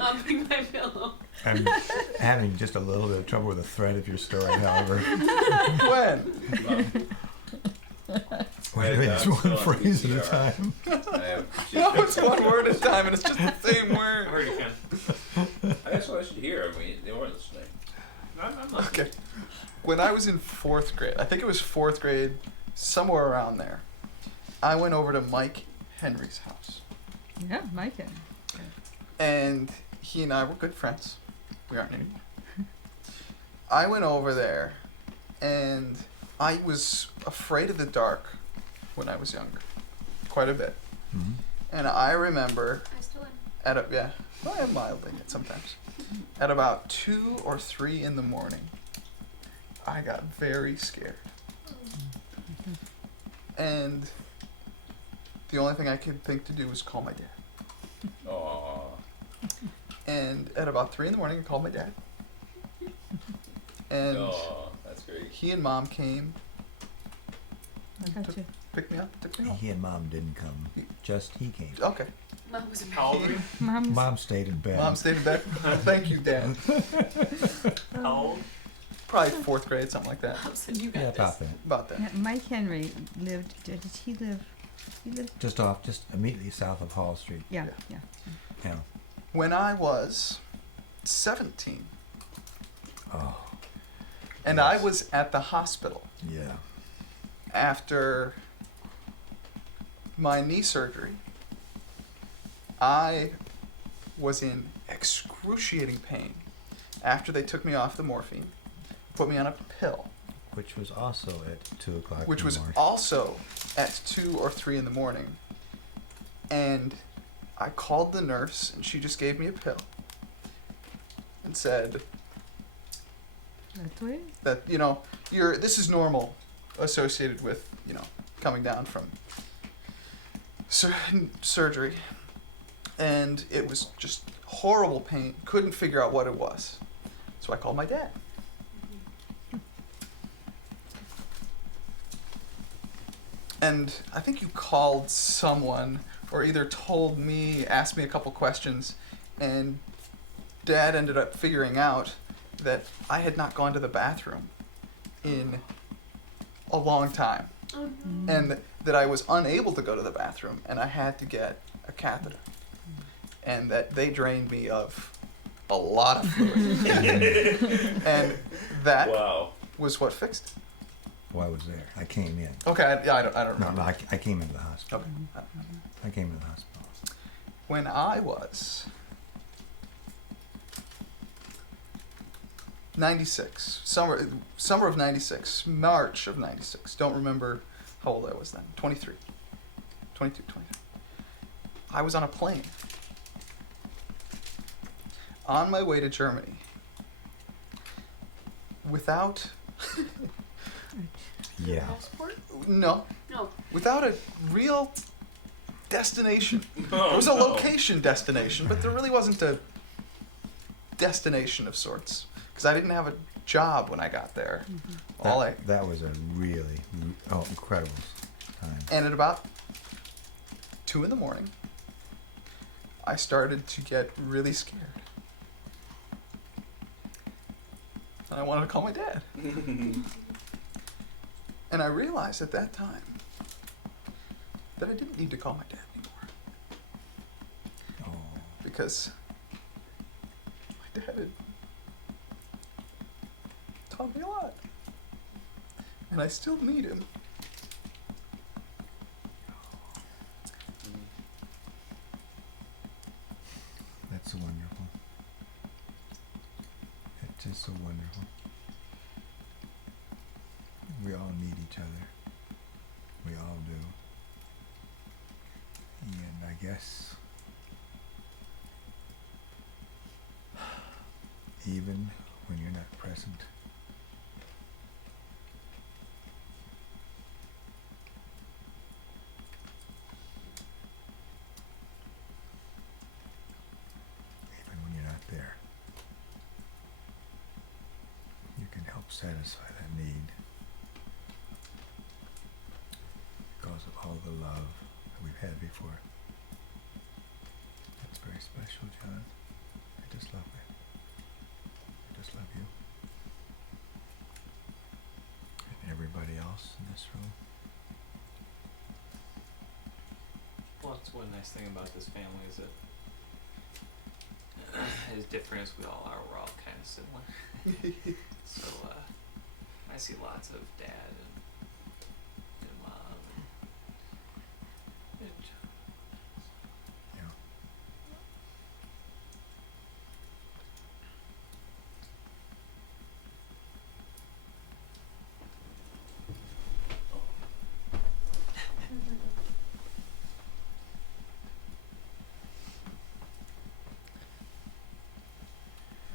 I'll bring my pillow. I'm having just a little bit of trouble with the thread of your story, however. When? We're doing this one phrase at a time. No, it's one word at a time, and it's just the same I word. heard you can. That's what I should hear. I mean, they weren't listening. I'm not. Okay. When I was in 4th grade, I think it was 4th grade, somewhere around there, I went over to Mike Henry's house. Yeah, Micah. And he and I were good friends. We aren't anymore. I went over there, and I was afraid of the dark when I was younger, quite a bit. Mhm. And I remember I still am. I am mildly it sometimes. At about 2 or 3 in the morning, I got very scared. And the only thing I could think to do was call my dad. Aww. And at about 3 in the morning, I called my dad. And Aw, that's great. he and Mom came, I got you. picked me up, took me home. He and Mom didn't come. Just he came. Okay. Mom was How old were you? Mom stayed in bed. Mom stayed in bed. Thank you, Dad. How old? Probably 4th grade, something like that. Mom said you Yeah, got about this. that. About that. Yeah, Mike Henry lived. Did he live? He lived. Just immediately south of Hall Street. Yeah, Yeah. yeah. Yeah. When I was 17, Oh, and Yes. I was at the hospital yeah. after my knee surgery, I was in excruciating pain after they took me off the morphine, put me on a pill, Which was also at 2 o'clock. which in was the morning. also at 2 or 3 in the morning. And I called the nurse, and she just gave me a pill and said That's what it is. that, this is normal associated with, coming down from surgery. And it was just horrible pain. Couldn't figure out what it was. So I called my dad. And I think you called someone, or either told me, asked me a couple questions, and Dad ended up figuring out that I had not gone to the bathroom in a long time, Oh, no. and that I was unable to go to the bathroom, and I had to get a catheter, and that they drained me of a lot of fluid, and that Wow. was what fixed it. Well, I was there. I came in. Okay, I don't No, remember. I came into the hospital. Okay. I came into the hospital. When I was 96, summer of 96, March of 96, don't remember how old I was then, 23, 22, 23. I was on a plane on my way to Germany without, Yeah. Passport? no, No. without a real destination. Oh, There was a no. location destination, but there really wasn't a destination of sorts because I didn't have a job when I got there. That was a really incredible time. And at about 2 in the morning, I started to get really scared. And I wanted to call my dad. And I realized at that time that I didn't need to call my dad anymore Oh, because my dad had taught me a lot. And I still need him. that's so wonderful. It's just so wonderful. We all need each other. We all do. And I guess even when you're not present, even when you're not there, you can help satisfy that need because of all the love that we've had before. That's very special, John. I just love it. I just love you. And everybody else in this room. Well, that's one nice thing about this family is that as different as we all are, we're all kind of similar. So I see lots of dad and mom and John. Yeah.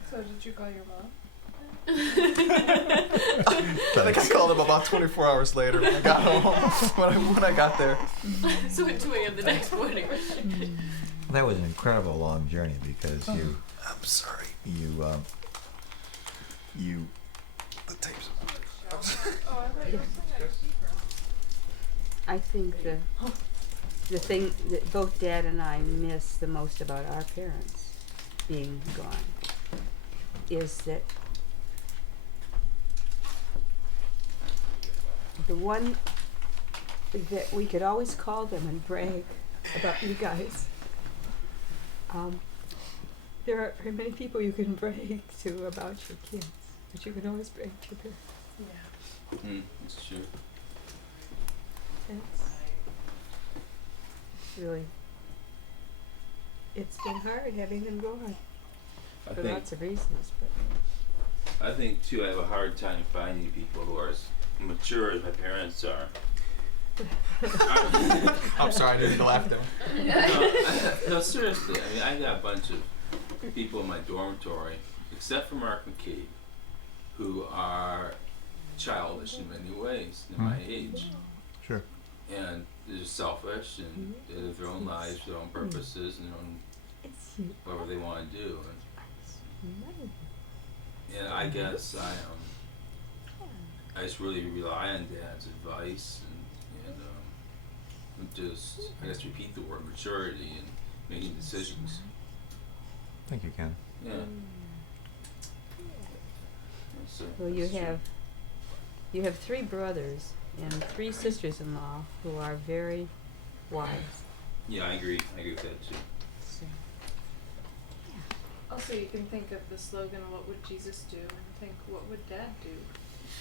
So did you call your mom? I think I called him about 24 hours later when I got home. when I got there. So at 2 a.m. the next morning. That was an incredible long journey because you I'm sorry. you The tapes. Oh, I thought you were I think the the thing that both Dad and I miss the most about our parents being gone is that the one that we could always call them and brag about you guys. There are many people you can brag to about your kids, but you can always brag to your parents. Yeah. That's true. It's really, it's been hard having them gone I for think, lots of reasons, but I think too, I have a hard time finding people who are as mature as my parents are. I'm sorry, I didn't laugh there. No, seriously, I mean, I got a bunch of people in my dormitory, except for Mark and Kate, who are childish in many ways, in my age. Sure. And they're just selfish, and they live their own lives, their own purposes, and their own whatever they want to do. And I guess I just really rely on Dad's advice and just, I guess, repeat the word maturity and making decisions. Thank you, Ken. Yeah. So, well, you have 3 brothers and 3 sisters-in-law who are very wise. Yeah, I agree. I agree with that too. So, Also, you can think of the slogan, "What would Jesus do?" and think, "What would Dad do?"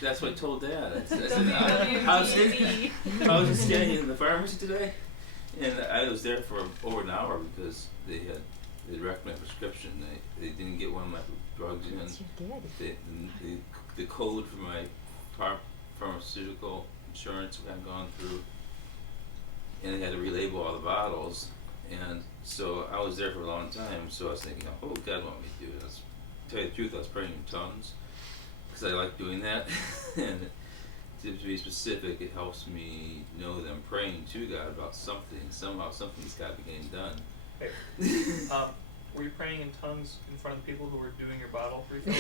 That's what I told Dad. I said, WWJD. I was just standing in the pharmacy today, and I was there for over an hour because they'd wrecked my prescription. They didn't get one of my drugs in. That's your daddy. The code for my pharmaceutical insurance hadn't gone through, and they had to relabel all the bottles. And so I was there for a long time. So I was thinking, oh, what would God want me to do? To tell you the truth, I was praying in tongues because I like doing that. And to be specific, it helps me know that I'm praying to God about something. Somehow something's got to be getting done. Hey, were you praying in tongues in front of the people who were doing your bottle refills?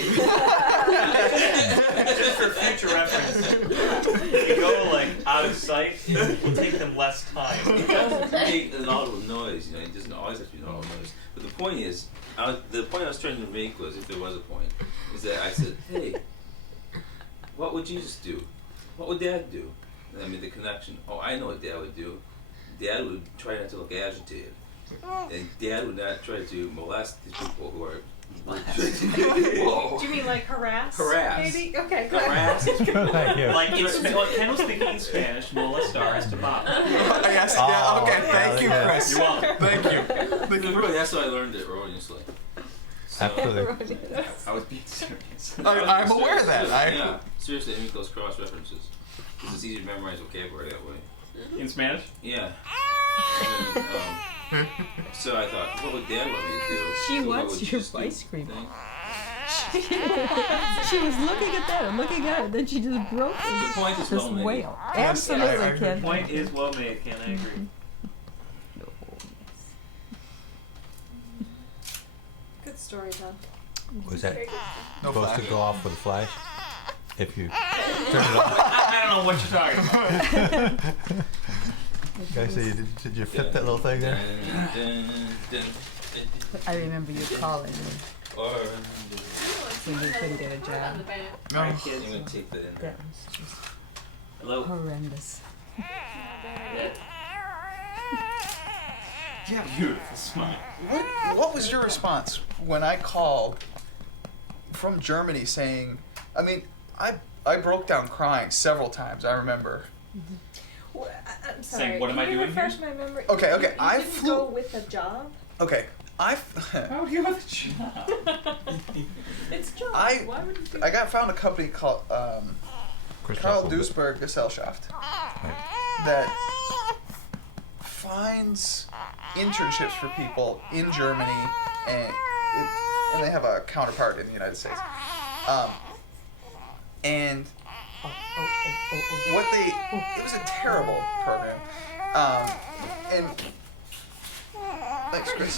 Just for future reference, if you go like out of sight, it will take them less time. It doesn't create an audible noise, you know. It doesn't always have to be an audible noise. But the point is, the point I was trying to make was, if there was a point, is that I said, hey, what would Jesus do? What would Dad do? And I made the connection. Oh, I know what Dad would do. Dad would try not to look agitated. And Dad would not try to molest these people who are. Whoa. Do you mean like harass? Harass. Maybe? Okay, good. Harass these people. Thank you. Like Ken was speaking in Spanish, molestar is to Bob. Yes, yeah, okay, thank you, yeah. Chris. You're welcome. Thank you. Really, that's how I learned it erroneously. So, Absolutely. I was being serious. I'm aware of that. Yeah, seriously, I make those cross references. Because it's easier to memorize vocabulary that way. In Spanish? Yeah. And, so I thought, what would Dad want me to do? She So what wants would your Jesus do? ice cream. Thing? She was looking at that and looking at it, then she just broke The into point is this well made. wail. Yes, I Absolutely, agree. Ken. Point is well made, Ken, I agree. Good story, though. Was that No supposed flash. to go off with a flash? If you turn it off. I don't know what you're talking about. Guys, did you fit that little thing there? I remember you calling me Or when you couldn't get a job. No. I'm gonna take that in That there. was just Hello. horrendous. You have a beautiful smile. What was your response when I called from Germany saying, I mean, I broke down crying several times, I remember. Well, I'm Saying, sorry. what am I Can you doing refresh here? my memory? Okay, You I didn't flew- go with a job? Okay, How do you have a job? It's job. I- Why would you do I found a company called Karl Christoph Duisberg Gesellschaft that finds internships for people in Germany, and they have a counterpart in the United States. And what it was a terrible program. And thanks, Chris.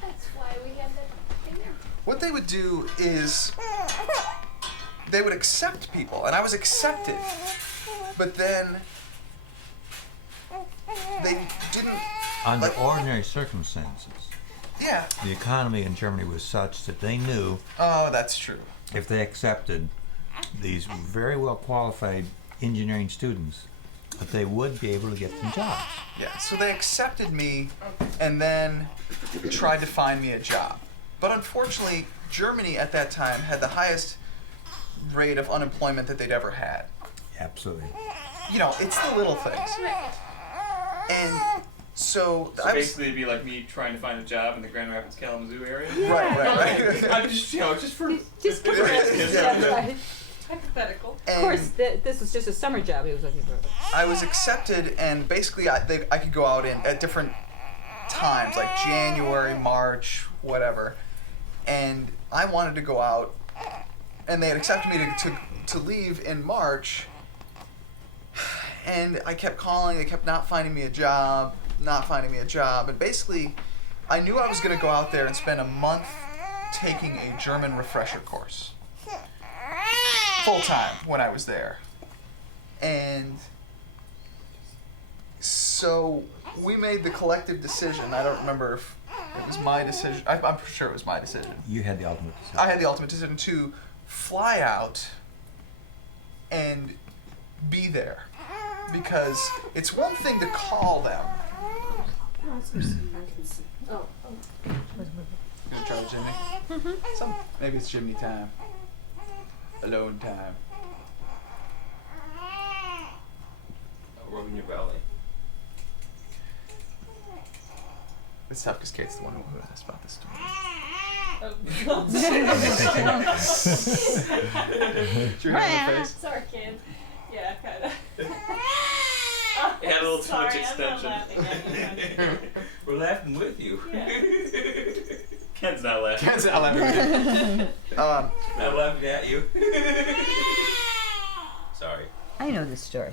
That's why we have the finger. What they would do is they would accept people, and I was accepted, but then they didn't. Under Like- ordinary circumstances, Yeah. the economy in Germany was such that they knew Oh, that's true. if they accepted these very well qualified engineering students, that they would be able to get them jobs. Yeah. So they accepted me, and then tried to find me a job. But unfortunately, Germany at that time had the highest rate of unemployment that they'd ever had. Absolutely. You know, it's the little things. And so, So I was, basically, it'd be like me trying to find a job in the Grand Rapids, Kalamazoo area. right. I'm just, just for Just for Yeah. right. Hypothetical. Of course, this was just a summer job he was looking for. I was accepted, and basically I could go out at different times, like January, March, whatever. And I wanted to go out, and they had accepted me to leave in March. And I kept calling, they kept not finding me a job, and basically I knew I was going to go out there and spend a month taking a German refresher course. Full time when I was there. And so we made the collective decision. I don't remember if it was my decision. I'm sure it was my decision. You had the ultimate decision. I had the ultimate decision to fly out and be there. Because it's one thing to call them. Oh. You gonna try the chimney? Maybe it's chimney time. Alone time. Rubbing your belly. It's tough because Kate's the one who knows us about this story. Did you have a face? Sorry, kid. Yeah, kind of. It had a little too much Sorry, extension. I'm not laughing at you. We're laughing with you. Yeah. Ken's not laughing. Kate's not laughing. Not laughing at you. Sorry. I know this story.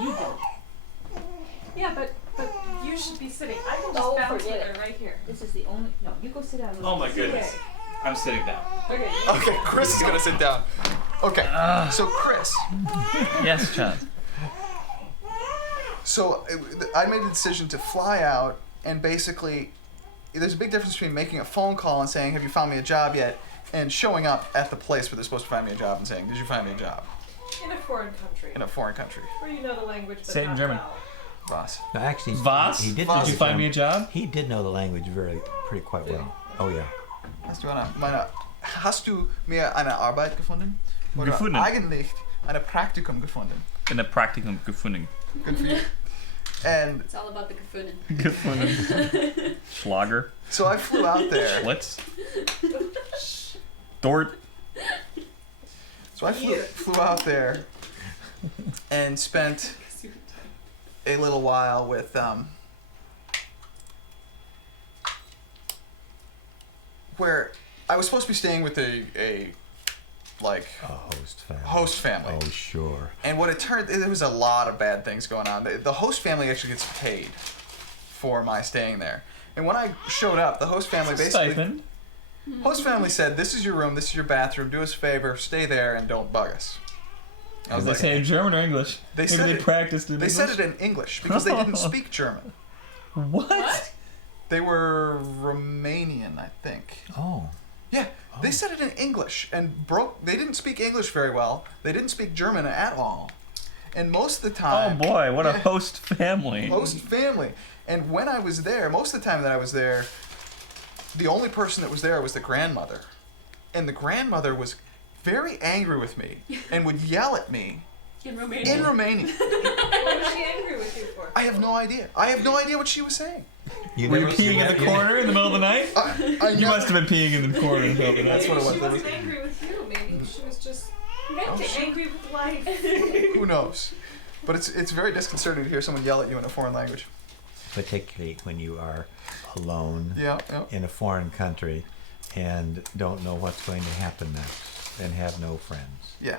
You don't. Yeah, but you should be sitting. I can just Oh, bounce with forget her right here. This is the only. No, you go sit down. Oh my goodness. I'm sitting down. Okay. Okay, Chris is gonna sit down. Okay, so Chris. Yes, John. So I made the decision to fly out, and basically, there's a big difference between making a phone call and saying, "Have you found me a job yet?" and showing up at the place where they're supposed to find me a job and saying, "Did you find me a job?" In a foreign country. In a foreign country. Where you know the language, but Say it in not German. well. Voss. No, actually, Was? he did. Was. know Did you find me a job? He did know the language pretty quite well. Oh yeah. Hast du mir eine Arbeit gefunden? Oder Gefunden. eigentlich ein Praktikum gefunden? In a Praktikum gefunden. Good for you. And It's all about the gefunden. Gefunden. Schlager. so I flew out there. Schlitz. Dort. So I flew out there and spent a little while with where I was supposed to be staying with a host family. Oh sure. And what it turned, there was a lot of bad things going on. The host family actually gets paid for my staying there. And when I showed up, the host family basically Stipend. host family said, "This is your room, this is your bathroom. Do us a favor, stay there and don't bug us." I was Did they like, say in German or English? They Maybe said they it- practiced in they English. said it in English because they didn't speak German. What? They were Romanian, I think. Oh. Yeah, they said it in English and they didn't speak English very well. They didn't speak German at all. And most of the Oh time, boy, what a host family. host family. And when I was there, most of the time that I was there, the only person that was there was the grandmother. And the grandmother was very angry with me and would yell at me In Romania. in Romanian. What was she angry with you for? I have no idea. I have no idea what she was saying. Were you peeing in the corner in the middle of the night? You must have been peeing in the corner in the middle of the night. That's what it was. She wasn't angry with you. Maybe she was just angry with life. Who knows? But it's very disconcerting to hear someone yell at you in a foreign language. Particularly when you are alone Yeah. in a foreign country and don't know what's going to happen next and have no friends. Yeah.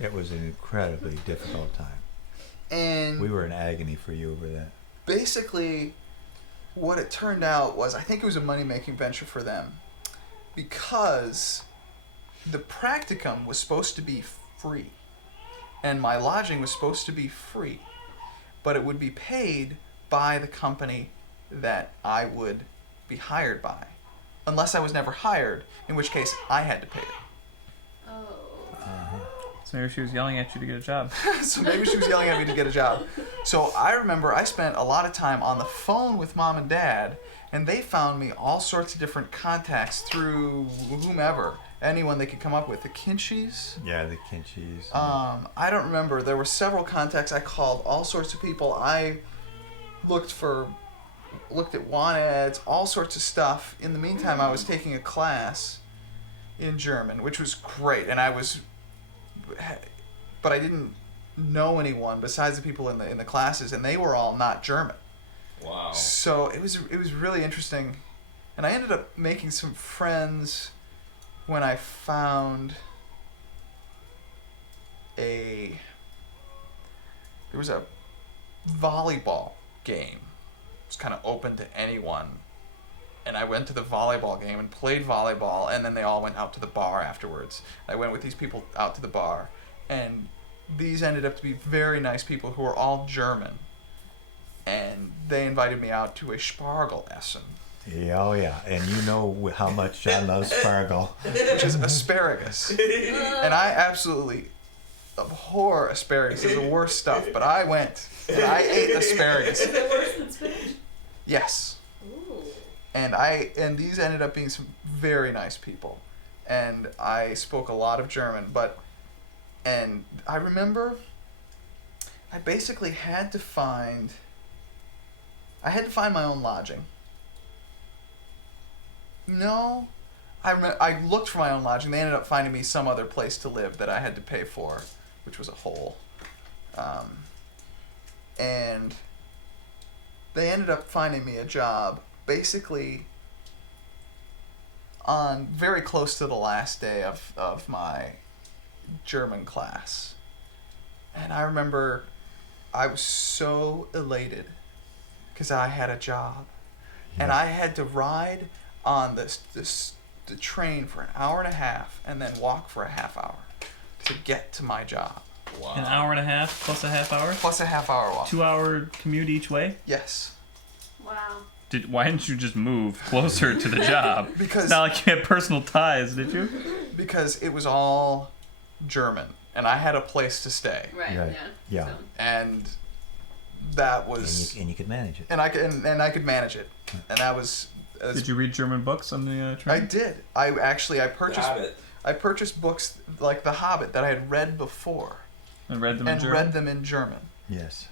It was an incredibly difficult time. And We were in agony for you over that. basically, what it turned out was I think it was a money-making venture for them because the practicum was supposed to be free and my lodging was supposed to be free. but it would be paid by the company that I would be hired by. Unless I was never hired, in which case I had to pay it. Oh. So maybe she was yelling at you to get a job. So maybe she was yelling at me to get a job. So I remember I spent a lot of time on the phone with Mom and Dad, and they found me all sorts of different contacts through whomever, anyone they could come up with. The Kinchies. Yeah, the Kinchies. I don't remember. There were several contacts. I called all sorts of people. I looked at want ads, all sorts of stuff. In the meantime, I was taking a class in German, which was great, and but I didn't know anyone besides the people in the classes, and they were all not German. Wow. So it was really interesting, and I ended up making some friends when I found there was a volleyball game. It was kind of open to anyone, and I went to the volleyball game and played volleyball, and then they all went out to the bar afterwards. I went with these people out to the bar, and these ended up to be very nice people who were all German, and they invited me out to a Spargel Essen. Yeah, oh yeah, and you know how much I love Spargel. Which is asparagus. And I absolutely abhor asparagus. It's the worst stuff, but I went and I ate asparagus. Is it worse than spinach? Yes. Ooh. And these ended up being some very nice people. And I spoke a lot of German, and I remember I basically had to find my own lodging. No, I looked for my own lodging. They ended up finding me some other place to live that I had to pay for, which was a hole. And they ended up finding me a job basically on very close to the last day of my German class. And I remember I was so elated because I had a job. Yeah. And I had to ride on the train for an hour and a half and then walk for a half hour to get to my job. Wow. An hour and a half plus a half hour? Plus a half hour walk. 2 hour commute each way? Yes. Wow. Why didn't you just move closer to the job? Because it's not like you had personal ties, did you? Because it was all German, and I had a place to stay. Right. Yeah. So. And that was. And you could manage it. And I could manage it, and that was. Did you read German books on the train? I did. I purchased books like The Hobbit that I had read before. And read them in German? Read them in German. Yes.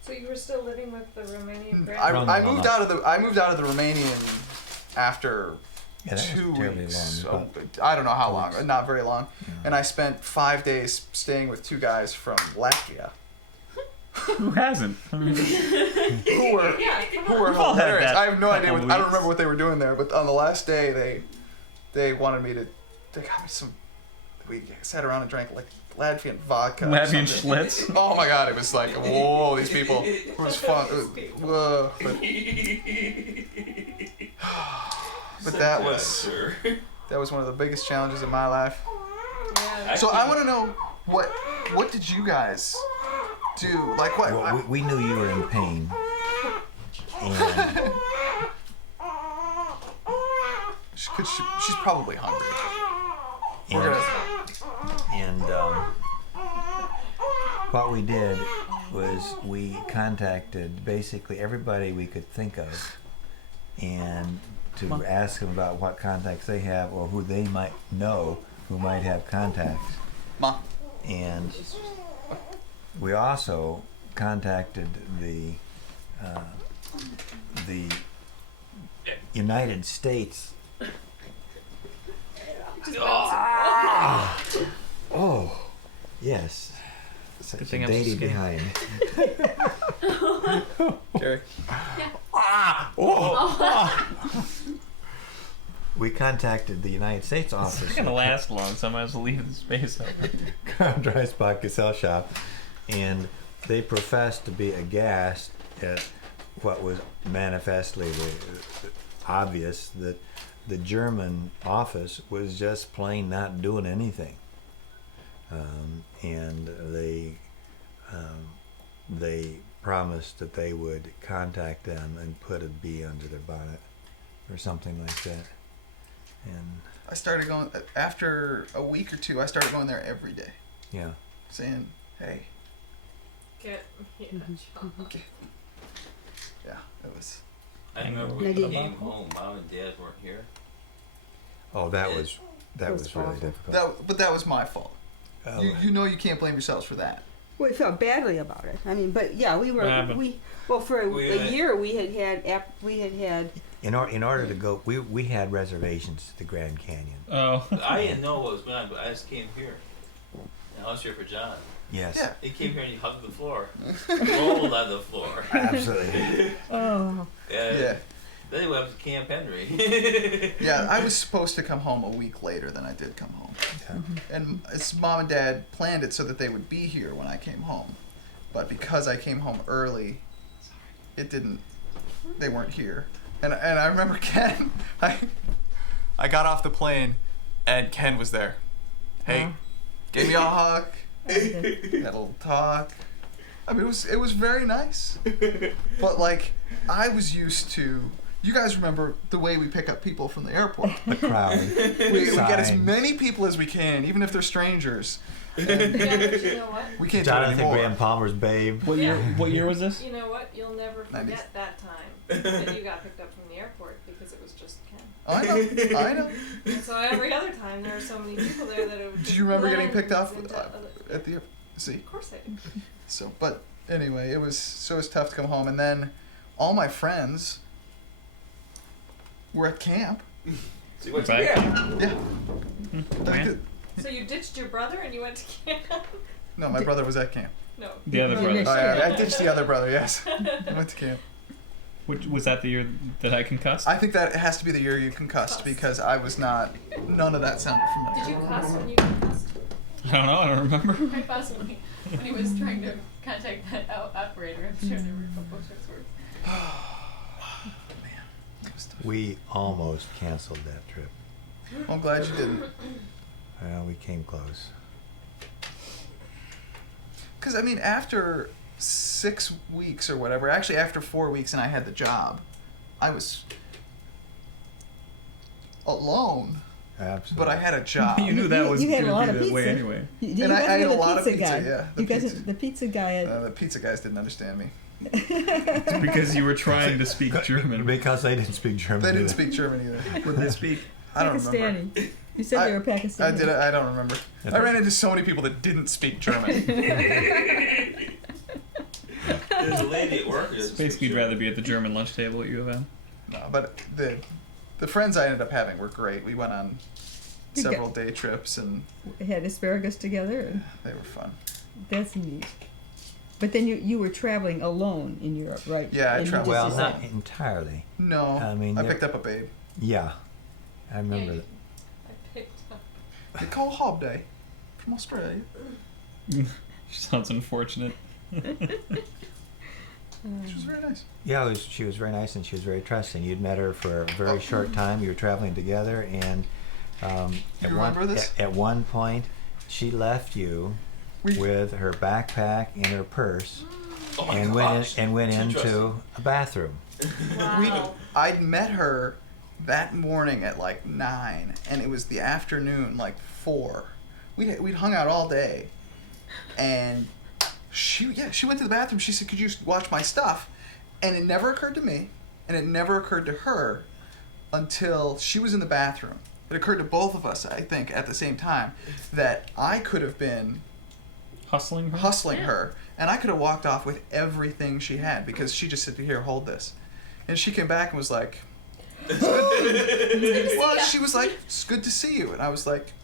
So you were still living with the Romanian I moved out of the Romanian after 2 weeks. Long, I don't know how long. Not very long. Yeah. And I spent 5 days staying with 2 guys from Latvia. Who hasn't? I mean, who were hilarious. I have no idea. I don't remember what they were doing there. But on the last day, they wanted me to. They got me some. We sat around and drank like Latvian vodka. Latvian Schlitz. Oh my god! It was like, whoa, these people. It was fun. But that was one of the biggest challenges in my life. Yeah. So I want to know what did you guys do? Like what? Well, we knew you were in pain. And she's probably hungry. And what we did was we contacted basically everybody we could think of and to ask them about what contacts they have or who they might know who might have contacts. And we also contacted the United States. Oh, yes. Good thing Dainty behind. Gary. We contacted the United States office. It's not gonna last long, so I might as well leave the space open. Dry Spot Cassell Shop, and they professed to be aghast at what was manifestly obvious, that the German office was just plain not doing anything. And they they promised that they would contact them and put a bee under their bonnet or something like that. And I started going, after a week or two, I started going there every day. yeah. Saying, hey. Get me a job. Yeah, it was. I remember we came home. Mom and Dad weren't here. Oh, that was really difficult. But that was my fault. Oh. You know you can't blame yourselves for that. We felt badly about it. I mean, but yeah, we were for a year we had. In order to go, we had reservations to the Grand Canyon. Oh. I didn't know what was going on, but I just came here. And I was here for John. Yes. Yeah. He came here and he hugged the floor. Rolled on the floor. Absolutely. Oh. Yeah. Then he went up to Camp Henry. Yeah, I was supposed to come home a week later than I did come home. Yeah. And it's Mom and Dad planned it so that they would be here when I came home. But because I came home early, they weren't here. And I remember Ken, I got off the plane and Ken was there. Hey, gave me a hug, had a little talk. I mean, it was very nice. But like, I was used to, you guys remember the way we pick up people from the airport. The crowd. We get as many people as we can, even if they're strangers. Yeah, but you know what? We can't Jonathan do it anymore. Graham Palmer's Babe. What year was this? You know what? You'll never 90s. forget that time that you got picked up from the airport because it was just Ken. I know. And so every other time there were so many people there that it would. Did you remember getting picked up blend at the? See. Of course I did. So, but anyway, it was tough to come home, and then all my friends were at camp. So you went to Back. camp. Yeah. When? So you ditched your brother and you went to camp? No, my brother was at camp. No. The other Oh, brother. Oh, yeah, I ditched the other brother. Yes, I went to camp. Which was that the year that I concussed? I think that it has to be the year you concussed because I was not. None of that sounded familiar. Did you cuss when you concussed? I don't know. I don't remember. Quite possibly. When he was trying to contact that operator, I'm sure there were a couple of six words. Man, it was tough. We almost canceled that trip. Well, I'm glad you didn't. Well, we came close. Because, I mean, after 6 weeks or whatever, actually after 4 weeks and I had the job, I was alone, Absolutely. but I had a job. You knew that was you had going a lot to of be that way pizza. anyway. You And guys I ate were a the lot of pizza pizza, guy. yeah, the You guys, pizza. the pizza guy. The pizza guys didn't understand me. It's because you were trying to speak German. Because they didn't speak German. They didn't either. speak German either. What did they speak? I don't remember. Pakistani. You said they were Pakistani. I did. I don't remember. I ran into so many people that didn't speak German. There's a lady at work who doesn't Basically, speak you'd German. rather be at the German lunch table at U of M. No, but the friends I ended up having were great. We went on You several day trips and had asparagus together. And they were fun. that's neat. But then you were traveling alone in Europe, right? Yeah, I And you traveled just Well, decided- not entirely. No, I mean, I there- picked up a babe. Yeah, I remember that. I picked up. They call Hulda from Australia. She sounds unfortunate. She was very nice. Yeah, she was very nice and she was very trusting. You'd met her for a very short time. You were traveling together, and You remember this? At one point, she left you with her backpack and her purse, Oh my and gosh. went Too into trusting. a bathroom. Wow. I'd met her that morning at like 9, and it was the afternoon, like 4. We'd hung out all day, and she went to the bathroom. She said, "Could you watch my stuff?" And it never occurred to me, and it never occurred to her until she was in the bathroom. It occurred to both of us, I think, at the same time, that I could have been Hustling her? her, and I could have walked off with everything she had because she just said, "Here, hold this," and she came back and was like, "Well," she was like, "It's good to see you," and I was like,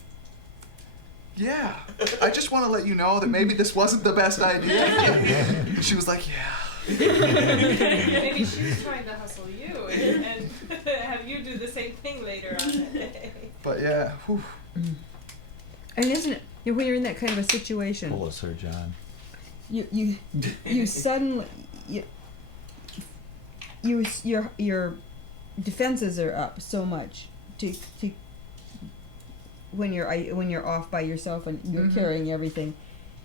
"Yeah, I just want to let you know that maybe this wasn't the best idea." And she was like, "Yeah." Maybe she was trying to hustle you and have you do the same thing later on that day. But yeah, whew. And isn't it when you're in that kind of a situation? Pull us, Sir John. You suddenly your defenses are up so much to when you're off by yourself and you're carrying everything,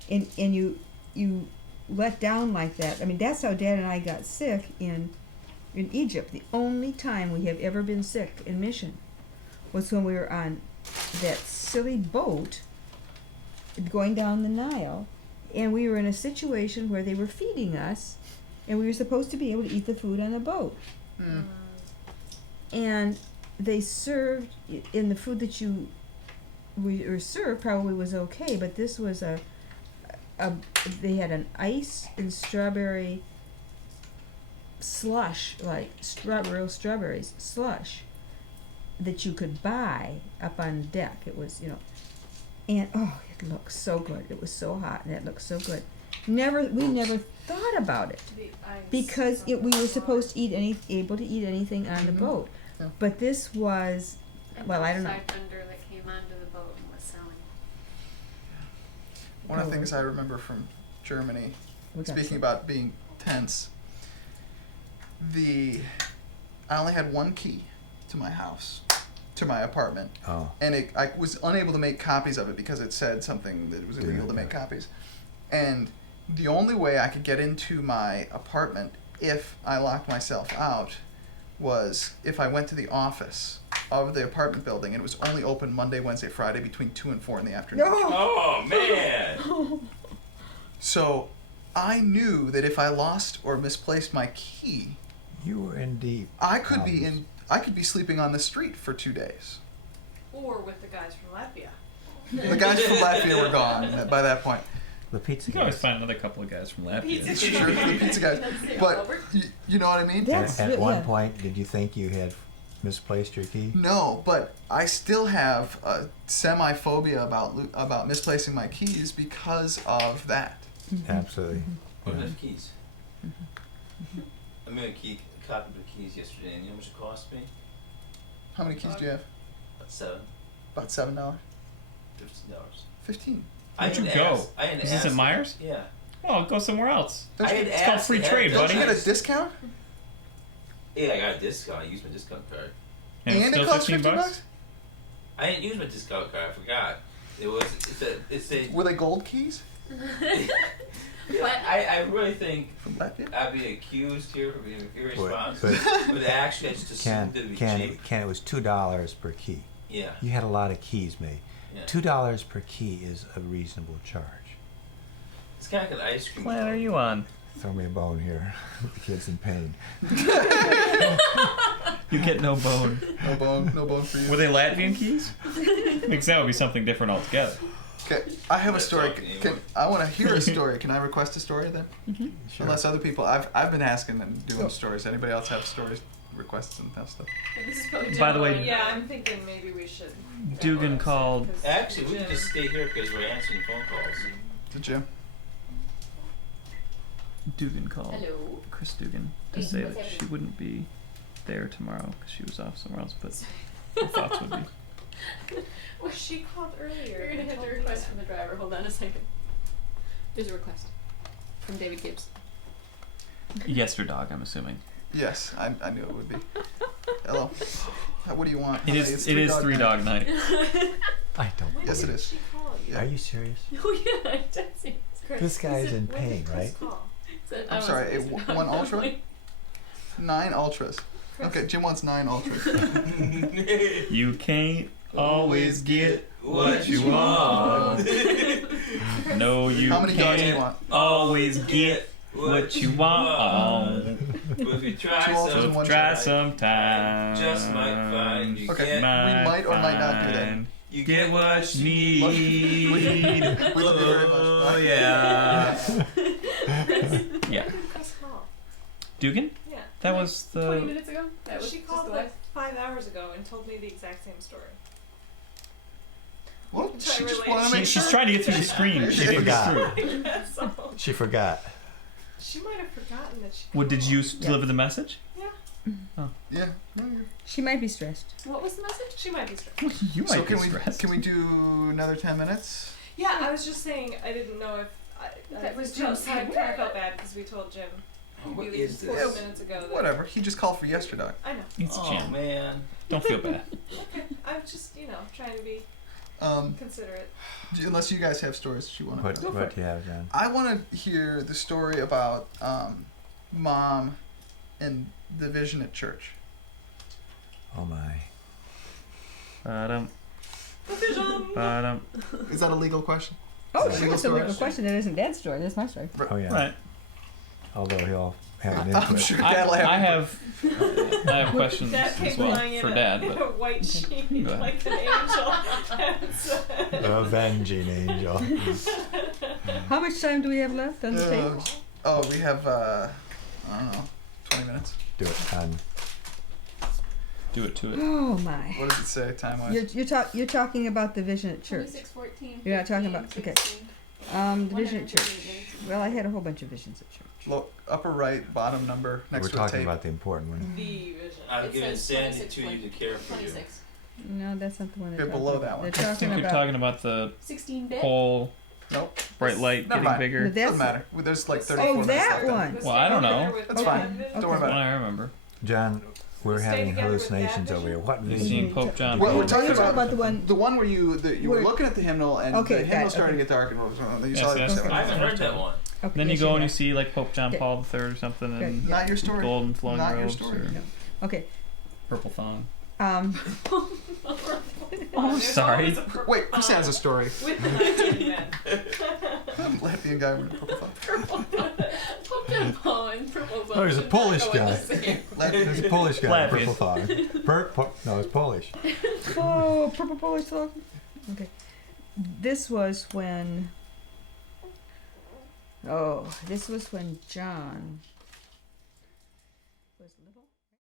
and you let down like that. I mean, that's how Dad and I got sick in Egypt. The only time we have ever been sick in mission was when we were on that silly boat going down the Nile, and we were in a situation where they were feeding us, and we were supposed to be able to eat the food on the boat. Mm. And they served in the food that we were served probably was okay, but this was they had an ice and strawberry slush, like real strawberries slush that you could buy up on deck. It was, and it looked so good. It was so hot and it looked so good. We never thought about it because we were supposed to able to eat anything on the boat. Yeah. But this was, well, I don't know. Thunder that came onto the boat and was selling. One of the things I remember from Germany, speaking about being tense, I only had one key to my house, to my apartment. Oh. And I was unable to make copies of it because it said something that it was illegal to make copies. And the only way I could get into my apartment if I locked myself out was if I went to the office of the apartment building, and it was only open Monday, Wednesday, Friday between 2 and 4 in the afternoon. Oh, man! So I knew that if I lost or misplaced my key, You were in deep. I could be sleeping on the street for 2 days. Or with the guys from Latvia. The guys from Latvia were gone by that point. The pizza You can always guys. find another couple of guys from Latvia. It's true, the pizza guys. But you know what I mean? At one point, did you think you had misplaced your key? No, but I still have a semi-phobia about misplacing my keys because of that. Absolutely. What Yeah. are the keys? I made a copy of the keys yesterday, and you know how much it cost me? How many keys do you have? About $7. About $7. $15. 15. Where'd you go? Is this at Myers? Yeah. Well, go somewhere else. It's called free trade, Don't buddy. you get a discount? Yeah, I got a discount. I used my discount card. And it's it still costs 15 bucks? I didn't use my discount card. I forgot. It's a. Were they gold keys? I really think From Latvia? I'd be accused here for being irresponsible. But- But actually, I just assumed it'd be cheap. It was $2 per key. Yeah. You had a lot of keys made. Yeah. $2 per key is a reasonable charge. It's kind of like an ice cream. What are cone. you on? Throw me a bone here. The kid's in pain. You get no bone. No bone for you. Were they Latvian keys? Because that would be something different altogether. Okay, I have a Let's story. talk anymore. I want to hear a story. Can I request a story then? Sure. Unless other people, I've been asking and doing stories. Anybody else have stories, requests, and that stuff? This is probably By the way- general. Yeah, I'm thinking maybe we should. Dugan called. Actually, we can just stay here because we're answering phone calls. To Jim. Dugan called. Hello. Chris Dugan to Hey, say what's that she happening? wouldn't be there tomorrow because she was off somewhere else, but her thoughts would be. Well, she called earlier. You're gonna and have to told me request that. from the driver. Hold on a second. There's a request from David Gibbs. Yes, your dog, I'm assuming. Yes, I knew it would be. Hello. What do you want? It is. It is 3 dog night. I don't. When Yes, it did is. she call you? Yeah. Are you serious? Oh yeah, I did see. Chris. This guy's in When pain, did Chris right? call? Said, I'm sorry, one ultra? 9 ultras. Chris. Okay, Jim wants 9 ultras. You can't always get what you want. No, you How many dogs do you can't want? always get what you want. But if you try 2 ultras So and 1 try try. sometime. just might find you Okay. get. We might or might not do that. find. You Get what you need. We love you very much. Oh Bye. yeah. Yeah. When did Chris call? Dugan? Yeah. That was 20 the. minutes ago. That was She just called the like last. 5 hours ago and told me the exact same story. Well, Which she I just relate wanted to to. make She's sure. trying to get through the screen. She She didn't get forgot. through. That's all. She forgot. She might have forgotten that she. What did you called. deliver the message? Yeah. Yeah. She might be stressed. What was the message? She might be stressed. You So might be can we stressed. do another 10 minutes? Yeah, I was just saying I didn't know if. That was Jim. Jim's I kind idea. of felt bad because we told Jim What maybe is 40 this? minutes ago. That, Whatever. He just called for yesterday. I know. It's Oh Jim. man. Don't feel bad. Okay. I'm just trying to be. Consider it. Unless you guys have stories that you want to. What do you have, John? I want to hear the story about Mom and the vision at church. Oh my. Ba-dum. Ba-dum. Is that a legal question? Oh, Is that sure, a it's a legal legal story? question. That isn't Dad's story. That's my story. Oh yeah. Right. Although he'll have an I'm input. sure Dad will have. I have questions Dad as came well flying for in Dad, a but white sheet Go ahead. like an angel. And said- Avenging angel. How much time do we have left on the tape? We have I don't know, 20 minutes. Do it, John. do it to it. Oh my. What does it say time wise? You're talking about the vision at church. 26:14. You're not talking 15, about- okay. 16. The vision at church. 138 minutes. Well, I had a whole bunch of visions at church. Upper right, bottom number next We're to a talking tape. about the important one. The vision. I'm It giving says Sandy 26 to you to care for you. 26. No, that's not the one. They're below that one. They're I talking think you're about. talking about the 16-bit. whole Nope. bright light Never getting mind. bigger. But that's- Doesn't matter. There's like 34 Oh, minutes that left then. one. The Well, I don't stay know. together with That's the fine. Advent. Don't worry That's about what it. I remember. John, we're Stay having together with hallucinations that over here. vision? What You've vision? seen Pope John Well, Paul we're II. talking You're talking about the one. The one where you were Where- looking at the hymnal and Okay, the hymnal got it, started to okay. get dark and you Yes, saw yes. it. I haven't heard that one. Okay, Then you yes, go and got you it. see like Pope John Okay. Paul III or something, Good, and yeah. Not your story. gold and flowing Not your robes story. or No. Okay. purple thong. Um. Oh, There's sorry. always a purple Wait, Chris has a story. with the Lesbian men. Lesbian guy with a purple thumb. Purple and purple. Oh, he's a Polish guy. Lesbian. There's a Polish guy, Latvian. purple thong. No, it's Polish. Oh, purple Polish dog. Okay. This was when. Oh, this was when John